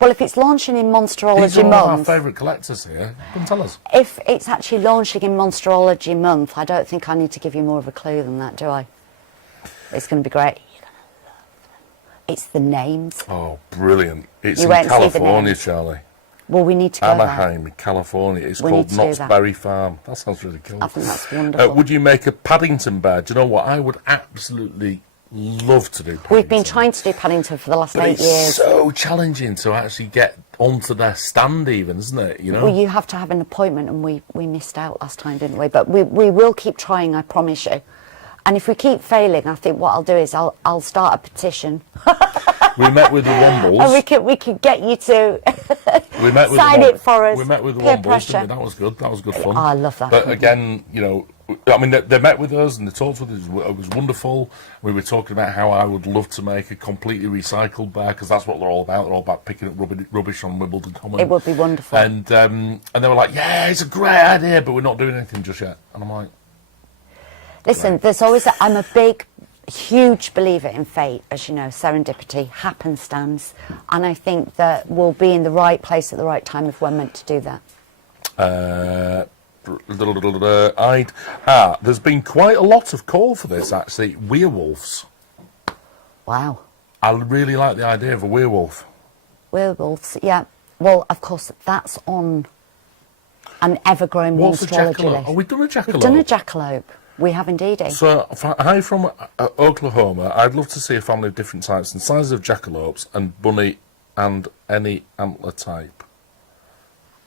Well, if it's launching in These Monsterology are all our month, favourite collectors here. Come tell us. if it's actually launching in Monsterology month, I don't think I need to give you more of a clue than that, do I? It's going to be great. You're going to love them. It's the names. Oh, brilliant. It's You in won't see the California, names. Charlie. Well, we need to go there. Anaheim, California. It's We called need to do Knott's that. Berry Farm. That sounds really cool. I think that's wonderful. Would you make a Paddington bear? Do you know what? I would absolutely love to do Paddington. We've been trying to do Paddington for the last But 8 it's years. so challenging to actually get onto their stand even, isn't it? You know? Well, you have to have an appointment, and we missed out last time, didn't we? But we will keep trying, I promise you. And if we keep failing, I think what I'll do is I'll start a petition, We met with the and Wombles. we could get you to We met with sign the it for us. We met with the Peer Wombles, pressure. didn't we? That was good. That was good fun. Oh, I love that. But again, you know, I mean, they met with us and they talked with us. It was wonderful. We were talking about how I would love to make a completely recycled bear, because that's what they're all about. They're all about picking up rubbish on Wimbledon Common. It would be wonderful. And they were like, "Yeah, it's a great idea, but we're not doing anything just yet." And I'm like, Listen, there's always I'm a big huge believer in fate, as you know, serendipity, happenstance, and I think that we'll be in the right place at the right time if we're meant to do that. There's been quite a lot of call for this, actually. Werewolves. Wow. I really like the idea of a werewolf. Werewolves, yeah. Well, of course, that's on an ever-growing What's a astrology jackalope? list. Oh, we've done a jackalope. We've done a jackalope. We have indeed. So, hi from Oklahoma. I'd love to see a family of different types and sizes of jackalopes and bunny and any antler type.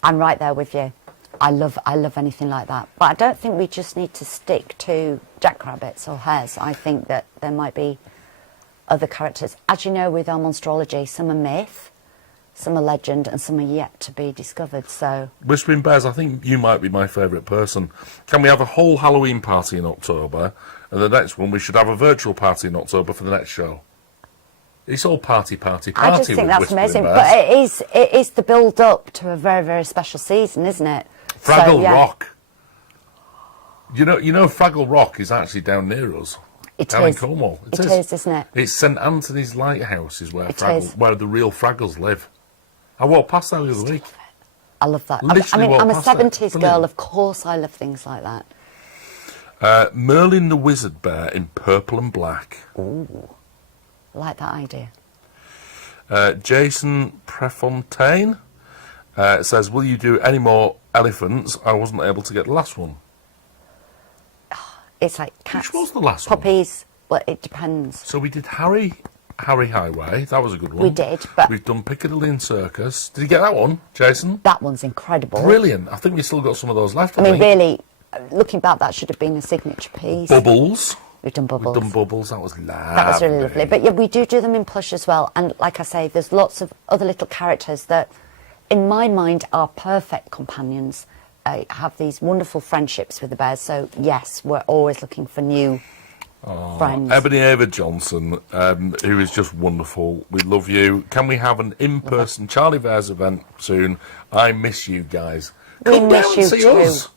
I'm right there with you. I love anything like that. But I don't think we just need to stick to jackrabbits or hares. I think that there might be other characters. As you know, with our monstrology, some are myth, some are legend, and some are yet to be discovered. So, Whispering Bears, I think you might be my favourite person. Can we have a whole Halloween party in October? And the next one, we should have a virtual party in October for the next show. It's all party. I just think that's Whispering amazing. Bears. But it is the build up to a very, very special season, isn't it? Fraggle So, yeah. Rock. You know, Fraggle Rock is actually down near us. It down in is. Cornwall. It is, isn't it? It's St Anthony's Lighthouse is where It is. where the real Fraggles live. I walked past that the other week. I love that. Literally I mean, walked I'm a past it. 70s Brilliant. girl. Of course I love things like that. Merlin the Wizard Bear in purple and black. Ooh. I like that idea. Jason Prefontaine says, will you do any more elephants? I wasn't able to get the last one. It's like cats, Which was the last one? puppies. Well, it depends. So we did Harry Highway. That was a good one. We did, but We've done Piccadilly and Circus. Did you get that one, Jason? that one's incredible. Brilliant. I think we still got some of those left. I mean, really, looking back, that should have been a signature piece. Bubbles. We've done bubbles. We've done Bubbles. That was lovely. That was really lovely. But yeah, we do them in plush as well. And like I say, there's lots of other little characters that, in my mind, are perfect companions. Have these wonderful friendships with the bears. So yes, we're always looking for new friends. Ebony Ava Johnson, who is just wonderful. We love you. Can we have an in-person Charlie Bears event soon? I miss you guys. We Come miss down you and see too. us.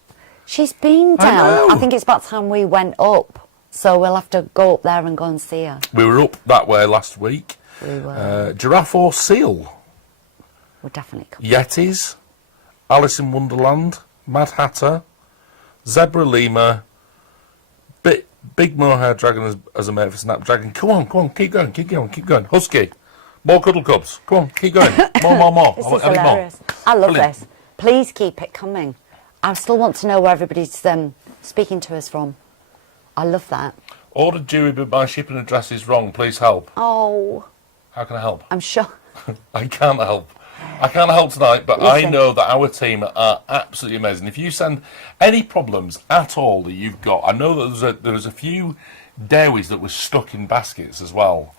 She's been I down. know. I think it's about time we went up. So we'll have to go up there and go and see her. We were up that way last week. We were. Giraffe or Seal? We'll definitely come. Yetis, Alice in Wonderland, Mad Hatter, Zebra Lemur, Big Mohair Dragon as a mate for Snapdragon. Come on, keep going. Husky, more Cuddle Cubs. Come on, keep going. More. This I is want any more. hilarious. I love Brilliant. this. Please keep it coming. I still want to know where everybody's speaking to us from. I love that. Ordered Dewey, but my shipping address is wrong. Please help. Oh, How can I help? I'm sure. I can't help. I can't help tonight, but I Listen. know that our team are absolutely amazing. If you send any problems at all that you've got, I know that there was a few dairies that were stuck in baskets as well.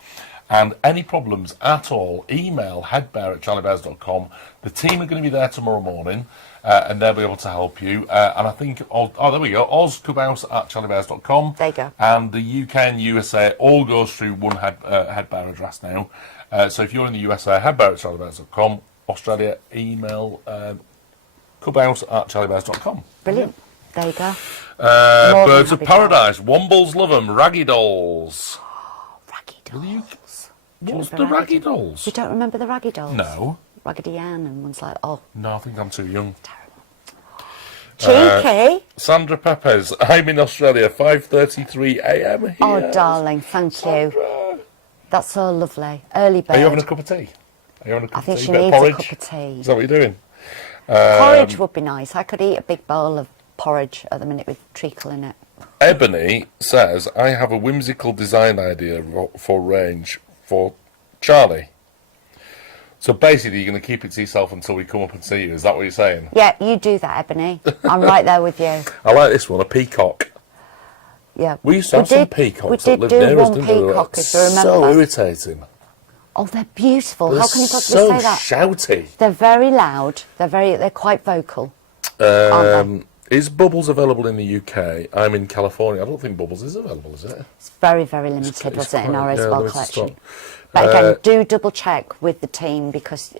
And any problems at all, email headbear@charliebears.com. The team are going to be there tomorrow morning, and they'll be able to help you. And I think, there we go, ozcubhouse@charliebears.com. There you go. And the UK and USA all goes through one headbear address now. So if you're in the USA, headbear@charliebears.com. Australia, email cubhouse@charliebears.com. Brilliant. There you go. More Birds than of happy to Paradise, Wombles love 'em, Raggy Dolls. Raggy dolls. What's the Remember Raggy Dolls? You don't remember the Raggy dolls? No. Raggedy Ann and one's like, oh, No, I think I'm too young. cheeky. Sandra Pepes, I'm in Australia, 5:33 a.m. here. Oh, darling, thank you. Sandra. That's so lovely. Early bird. Are you having a cup of tea? Are you having a cup I think of tea? she Bit of needs a porridge? cup of tea. Is that what you're doing? Porridge would be nice. I could eat a big bowl of porridge at the minute with treacle in it. Ebony says, I have a whimsical design idea for range for Charlie. So basically, you're going to keep it to yourself until we come up and see you. Is that what you're saying? Yeah, you do that, Ebony. I'm right there with you. I like this one, a peacock. Yeah. We used to have some peacocks We that did lived do near us, one didn't we? They were peacock, if you remember. so irritating. Oh, they're beautiful. They're How can you possibly so say that? shouty. They're very loud. They're quite vocal. aren't Is Bubbles available in the UK? I'm in California. I don't think Bubbles is available, is it? It's very, very limited, It's was it, in quite- our yeah, Isabel limited collection. stock. But again, do double check with the team because,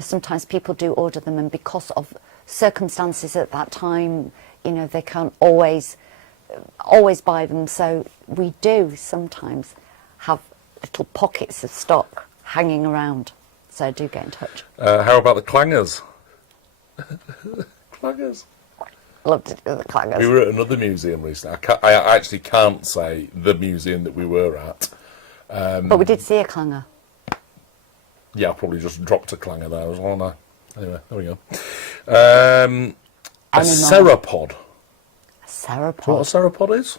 sometimes people do order them and because of circumstances at that time, they can't always always buy them, so we do sometimes have little pockets of stock hanging around. So do get in touch. How about the clangers? Clangers. Love to do the clangers. We were at another museum recently. I actually can't say the museum that we were at. But we did see a clanger. Yeah, I probably just dropped a clanger there as well. No. Anyway, there we go. A ceropod. A ceropod. Do you know what a ceropod is?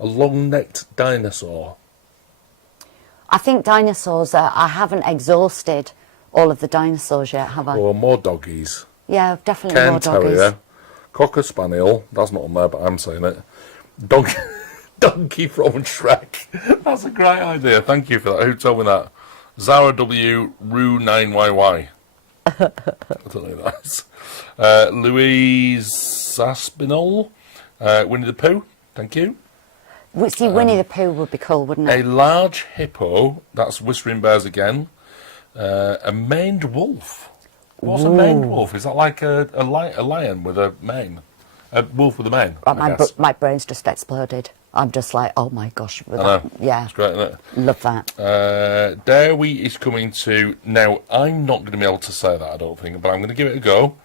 A long-necked dinosaur. I think dinosaurs I haven't exhausted all of the dinosaurs yet, have I? Or more doggies. Yeah, definitely Cairn more doggies. Terrier. Cocker Spaniel. That's not on there, but I'm saying it. Donkey from Shrek. That's a great idea. Thank you for that. Who told me that? Zara W. Rue 9YY. I don't know who that is. Louise Aspinall. Winnie the Pooh. Thank you. See, Winnie the Pooh would be cool, wouldn't A it? large hippo. That's Whispering Bears again. A maned wolf. What's a maned wolf? Is that like a lion with a mane? A wolf with a mane, I guess. My brain's just exploded. I'm just like, oh my gosh. With I that. know. Yeah. It's great, isn't it? Love that. Derby is coming to... Now, I'm not going to be able to say that, I don't think, but I'm going to give it a go.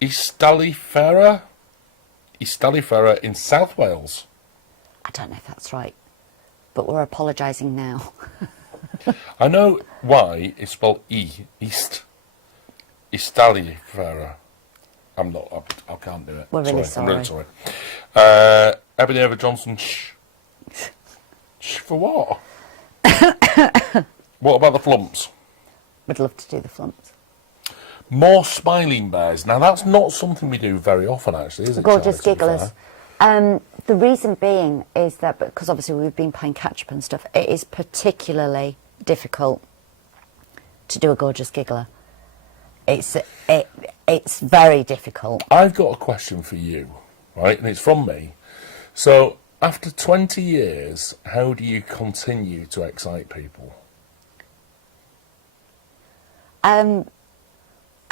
Istalifera in South Wales. I don't know if that's right, but we're apologising now. I know why it's spelled East. Istalifera. I can't do it. We're really I'm really sorry. sorry. Ebony Ever Johnson, shh for what? What about the flumps? Would love to do the flumps. More smiling bears. Now, that's not something we do very often, actually, is it? Gorgeous Charlie, to be gigglers. fair? The reason being is that, because obviously we've been playing catch-up and stuff, it is particularly difficult to do a gorgeous giggler. It's very difficult. I've got a question for you, right? And it's from me. So, after 20 years, how do you continue to excite people? I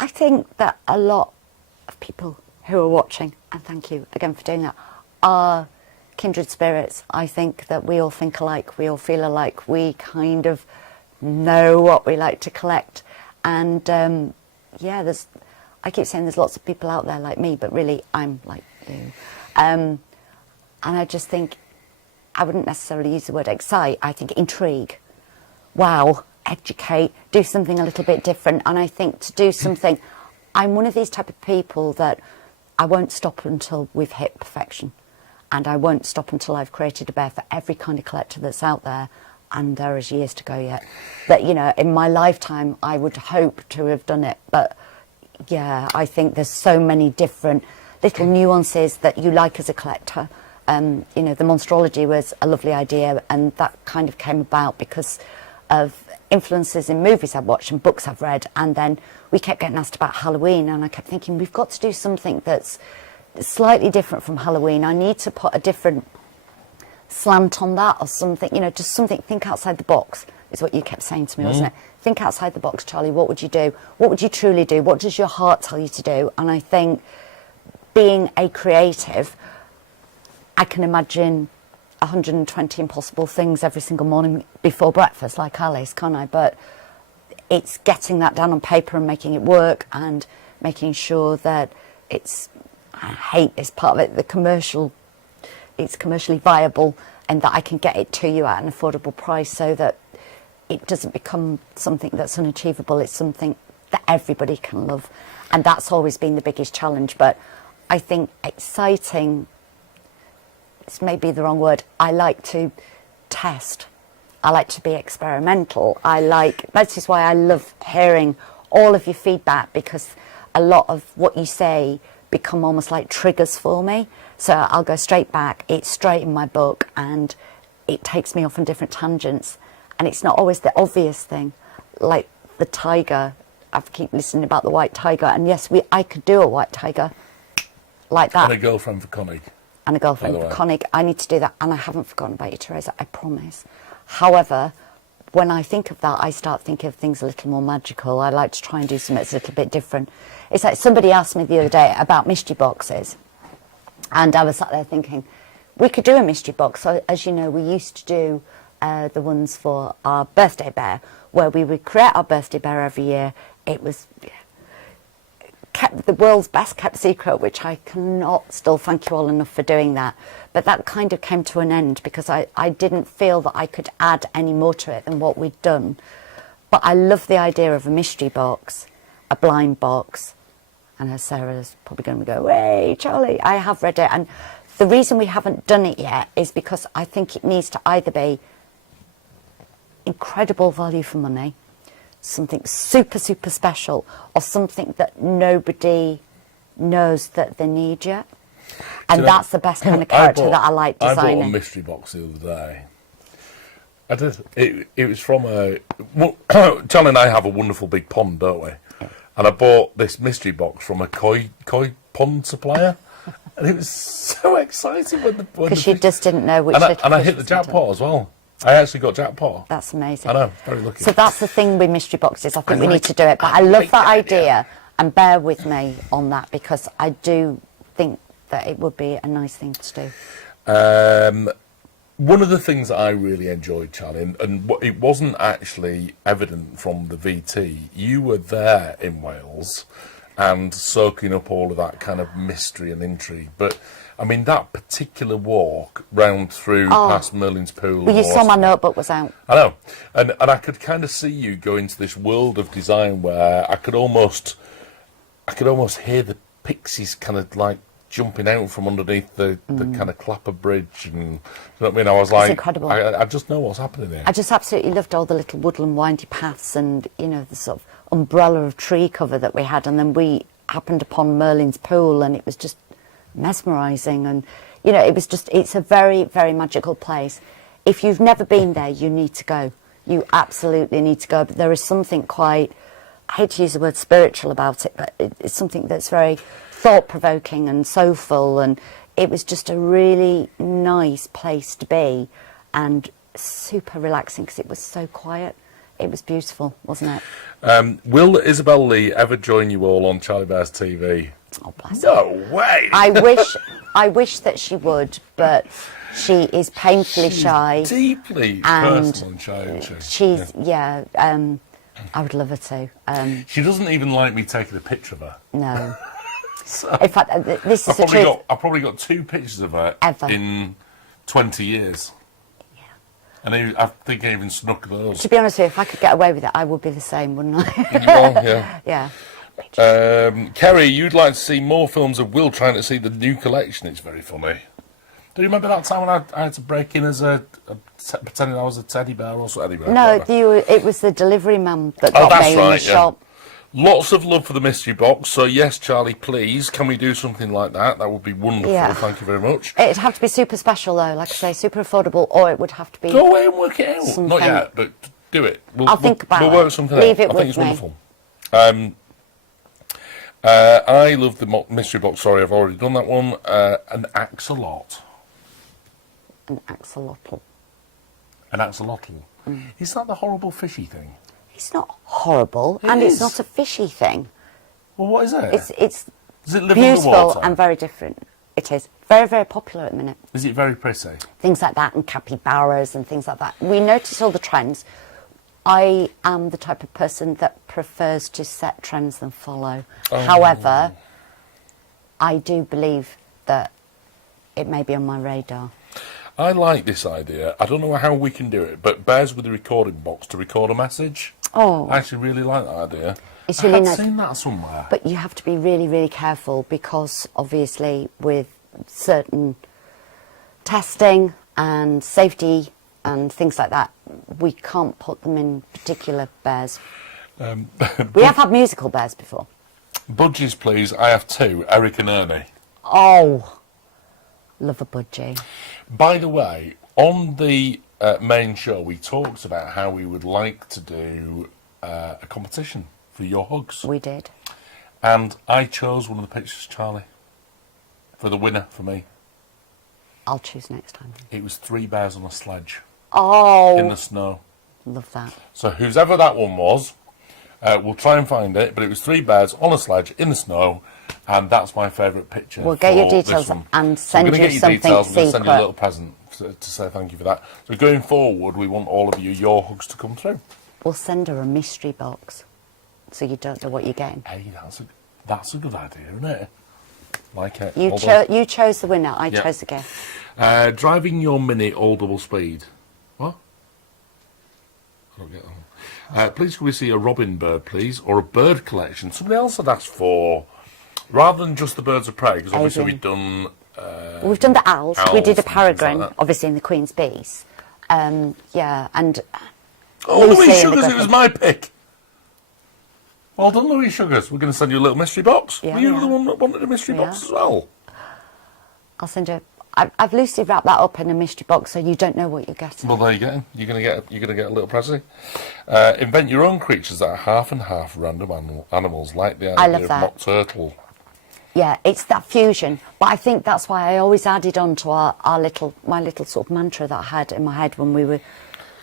think that a lot of people who are watching, and thank you again for doing that, are kindred spirits. I think that we all think alike, we all feel alike, we kind of know what we like to collect. And yeah, I keep saying there's lots of people out there like me, but really I'm like you. And I just think, I wouldn't necessarily use the word excite, I think intrigue. Wow, educate, do something a little bit different. And I think to do something, I'm one of these type of people that I won't stop until we've hit perfection. And I won't stop until I've created a bear for every kind of collector that's out there. And there is years to go yet. But, you know, in my lifetime, I would hope to have done it. But, yeah, I think there's so many different little nuances that you like as a collector. You know, the monstrology was a lovely idea, and that kind of came about because of influences in movies I've watched and books I've read. And then we kept getting asked about Halloween, and I kept thinking, we've got to do something that's slightly different from Halloween. I need to put a different slant on that or something, you know, just something, think outside the box is what you kept saying to me, wasn't it? Think outside the box, Charlie. What would you do? What would you truly do? What does your heart tell you to do? And I think being a creative, I can imagine 120 impossible things every single morning before breakfast, like Alice, can't I? But it's getting that down on paper and making it work and making sure that it's, I hate this part of it, it's commercially viable and that I can get it to you at an affordable price so that it doesn't become something that's unachievable. It's something that everybody can love. And that's always been the biggest challenge. But I think exciting, it's maybe the wrong word. I like to test. I like to be experimental. That is why I love hearing all of your feedback, because a lot of what you say become almost like triggers for me. So I'll go straight back, it's straight in my book, and it takes me off on different tangents. And it's not always the obvious thing, like the tiger. I keep listening about the white tiger, and yes, I could do a white tiger like that. And a girlfriend for Connie. And a girlfriend for Connie. I need to do that, and I haven't forgotten about you, Teresa, I promise. However, when I think of that, I start thinking of things a little more magical. I like to try and do something that's a little bit different. It's like somebody asked me the other day about mystery boxes, and I was sat there thinking, we could do a mystery box. So, as you know, we used to do the ones for our birthday bear, where we would create our birthday bear every year. It was kept the world's best kept secret, which I cannot still thank you all enough for doing that. But that kind of came to an end because I didn't feel that I could add any more to it than what we'd done. But I love the idea of a mystery box, a blind box, and as Sarah's probably going to go, "Hey, Charlie," I have read it. And the reason we haven't done it yet is because I think it needs to either be incredible value for money, something super, super special, or something that nobody knows that they need yet. And that's the best kind of character that I like designing. I bought a mystery box the other day. I did. It was from a... Well, Charlie and I have a wonderful big pond, don't we? And I bought this mystery box from a koi pond supplier. And it was so exciting when the... Because you just didn't know which... And I hit the jackpot as well. I actually got jackpot. That's amazing. I know, very lucky. So that's the thing with mystery boxes. I think we need to do it. But I love that idea. And bear with me on that, because I do think that it would be a nice thing to do. One of the things that I really enjoyed, Charlie, and it wasn't actually evident from the VT, you were there in Wales and soaking up all of that kind of mystery and intrigue. But, I mean, that particular walk round through past Merlin's Pool... Well, you saw my notebook was out. I know. And I could kind of see you go into this world of design where I could almost hear the pixies kind of like jumping out from underneath the kind of Clapper Bridge, and you know what I mean? I was like, incredible. I just know what's happening there. I just absolutely loved all the little woodland windy paths and, you know, the sort of umbrella of tree cover that we had, and then we happened upon Merlin's Pool, and it was just mesmerising, and, you know, it's a very, very magical place. If you've never been there, you need to go. You absolutely need to go. But there is something quite, I hate to use the word spiritual about it, but it's something that's very thought-provoking and soulful, and it was just a really nice place to be and super relaxing because it was so quiet. It was beautiful, wasn't it? Will Isabel Lee ever join you all on Charlie Bear's TV? Oh, bless No her. way! I wish that she would, but she is painfully shy. Deeply and personal and shy, isn't she? She's, I would love her to. She doesn't even like me taking a picture of her. No. So In fact, this is the truth. I've probably got 2 pictures of her Ever. in 20 years. Yeah. And I think I even snuck those. To be honest with you, if I could get away with it, I would be the same, wouldn't I? Yeah. Yeah. Kerry, you'd like to see more films of Will trying to see the new collection. It's very funny. Do you remember that time when I had to break in as pretending I was a teddy bear or something? No, it was the delivery man that got me in the shop. Lots of love for the mystery box. So yes, Charlie, please, can we do something like that? That would be wonderful. Yeah. Thank you very much. It'd have to be super special though, like I say, super affordable, or it would have to be. Go away and work it out. Something. Not yet, but do it. I'll think about We'll it. work something Leave out. it I think with it's me. wonderful. I love the mystery box. Sorry, I've already done that one. An axolot. An axolotl. An axolotl. Is that the horrible fishy thing? It's not horrible, It and is. it's not a fishy thing. Well, what is it? It's Does it live in the beautiful water? and very different. It is very, very popular at the minute. Is it very pretty? Things like that, and capybaras and things like that. We notice all the trends. I am the type of person that prefers to set trends than follow. However, I do believe that it may be on my radar. I like this idea. I don't know how we can do it, but bears with the recording box to record a message. Oh. I actually really like that idea. It's really I had nice. seen that somewhere. But you have to be really, really careful because obviously with certain testing and safety and things like that, we can't put them in particular bears. We have had musical bears before. Budgies, please. I have 2, Eric and Ernie. Oh, love a budgie. By the way, on the main show, we talked about how we would like to do a competition for your hugs. We did. And I chose one of the pictures, Charlie, for the winner for me. I'll choose next time. It was 3 bears on a sledge Oh, in the snow. love that. So whoever that one was, we'll try and find it. But it was 3 bears on a sledge in the snow, And that's my favourite picture. We'll get your for this details one. and So I'm send gonna you get your something details. I'm going to send you a secret. little present to say thank you for that. So going forward, we want all of your hugs to come through. We'll send her a mystery box, so you don't know what you're getting. Hey, that's a good idea, isn't it? Like it. You, Hold on. you chose the winner. I Yeah. chose the gift. Driving your Mini all double speed. What? I don't get that. Please can we see a robin bird, please, or a bird collection? Somebody else had asked for, rather than just the birds of prey, because obviously Adrian. we've done. We've done the owls. We owls did a and things like peregrine, that. obviously in the Queen's bees. Yeah, and Oh, Lucy Louis and the Sugars, it was Griffin. my pick. Well done, Louis Sugars. We're going to send you a little mystery box. Yeah, Were you yeah. the one that wanted a mystery box Yeah. as well? I'll send you. I've loosely wrapped that up in a mystery box, so you don't know what you're getting. Well, there you go. You're going to get a little present. Invent your own creatures that are half and half random animals, like the I idea love of that. mock turtle. Yeah, it's that fusion. But I think that's why I always added on to my little sort of mantra that I had in my head when we were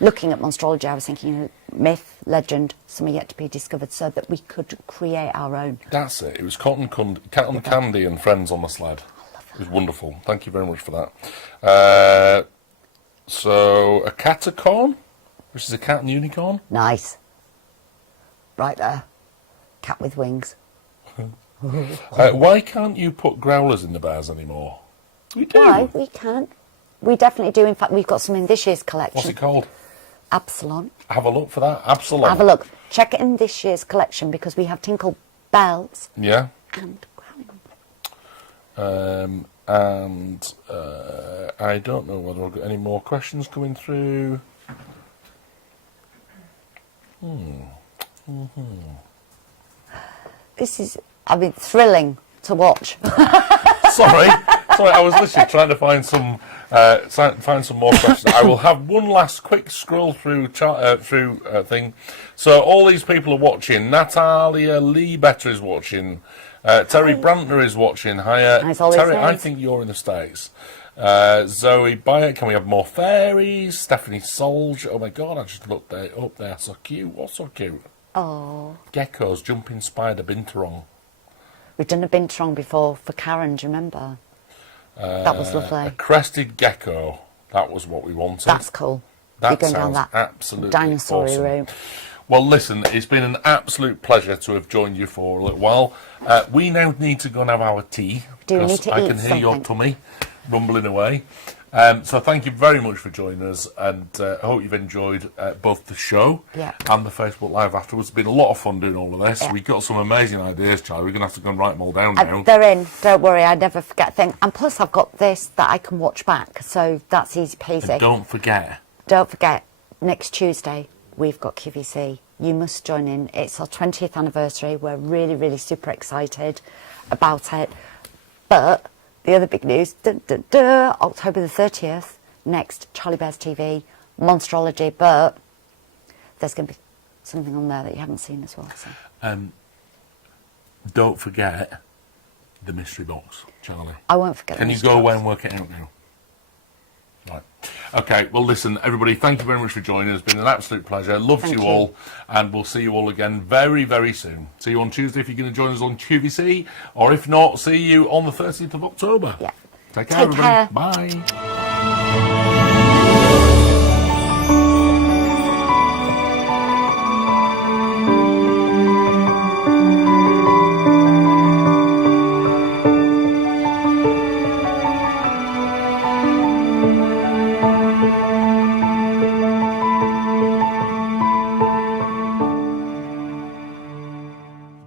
looking at monstrology. I was thinking, you know, myth, legend, some are yet to be discovered, so that we could create our own. That's it. It was cotton candy and friends on the sled. It was wonderful. Thank you very much for that. So a catacorn, which is a cat and unicorn. Nice. Right there. Cat with wings. Why can't you put growlers in the bears anymore? We do. Why? We can't. We definitely do. In fact, we've got some in this year's collection. What's it called? Absalon. Have a look for that. Absalom. Have a look. Check it in this year's collection because we have Tinkle Bells Yeah. and Growling. I don't know whether I've got any more questions coming through. This is, I mean, thrilling to watch. Sorry, I was literally trying to find some more questions. I will have one last quick scroll through thing. So all these people are watching. Natalia Lee Better is watching. Terry Brantner is watching. Hiya, As always Terry. I says. think you're in the States. Zoe Byatt, can we have more fairies? Stephanie Solge. Oh my God, I just looked up there. So cute. What's so cute? Oh, Geckos, jumping spider, binturong. we've done a binturong before for Karen, do you remember? That was A lovely. crested gecko. That was what we wanted. That's cool. That You're going down sounds that absolutely dinosaur awesome. route. Well, listen, it's been an absolute pleasure to have joined you for a little while. We now need to go and have our tea. Do we need because to I eat can hear your something? tummy rumbling away. So thank you very much for joining us, and I hope you've enjoyed both the show Yeah. and the Facebook Live afterwards. It's been a lot of fun doing all of this. Yeah. We've got some amazing ideas, Charlie. We're going to have to go and write them all down now. They're in, don't worry, I never forget a thing. And plus I've got this that I can watch back, so that's easy peasy. And don't forget, Don't forget, next Tuesday we've got QVC. You must join in. It's our 20th anniversary. We're really, really super excited about it. But the other big news, October the 30th, next Charlie Bears TV, Monstrology, but there's going to be something on there that you haven't seen as well. So. don't forget the mystery box, Charlie. I won't forget. Can the you go mystery away box. and work it out now? Right. Okay, well, listen, everybody, thank you very much for joining us. It's been an absolute pleasure. Loved Thank you you. all, and we'll see you all again very, very soon. See you on Tuesday if you're going to join us on QVC, or if not, see you on the 30th of October. Yeah. Take care, Take everybody. care. Bye.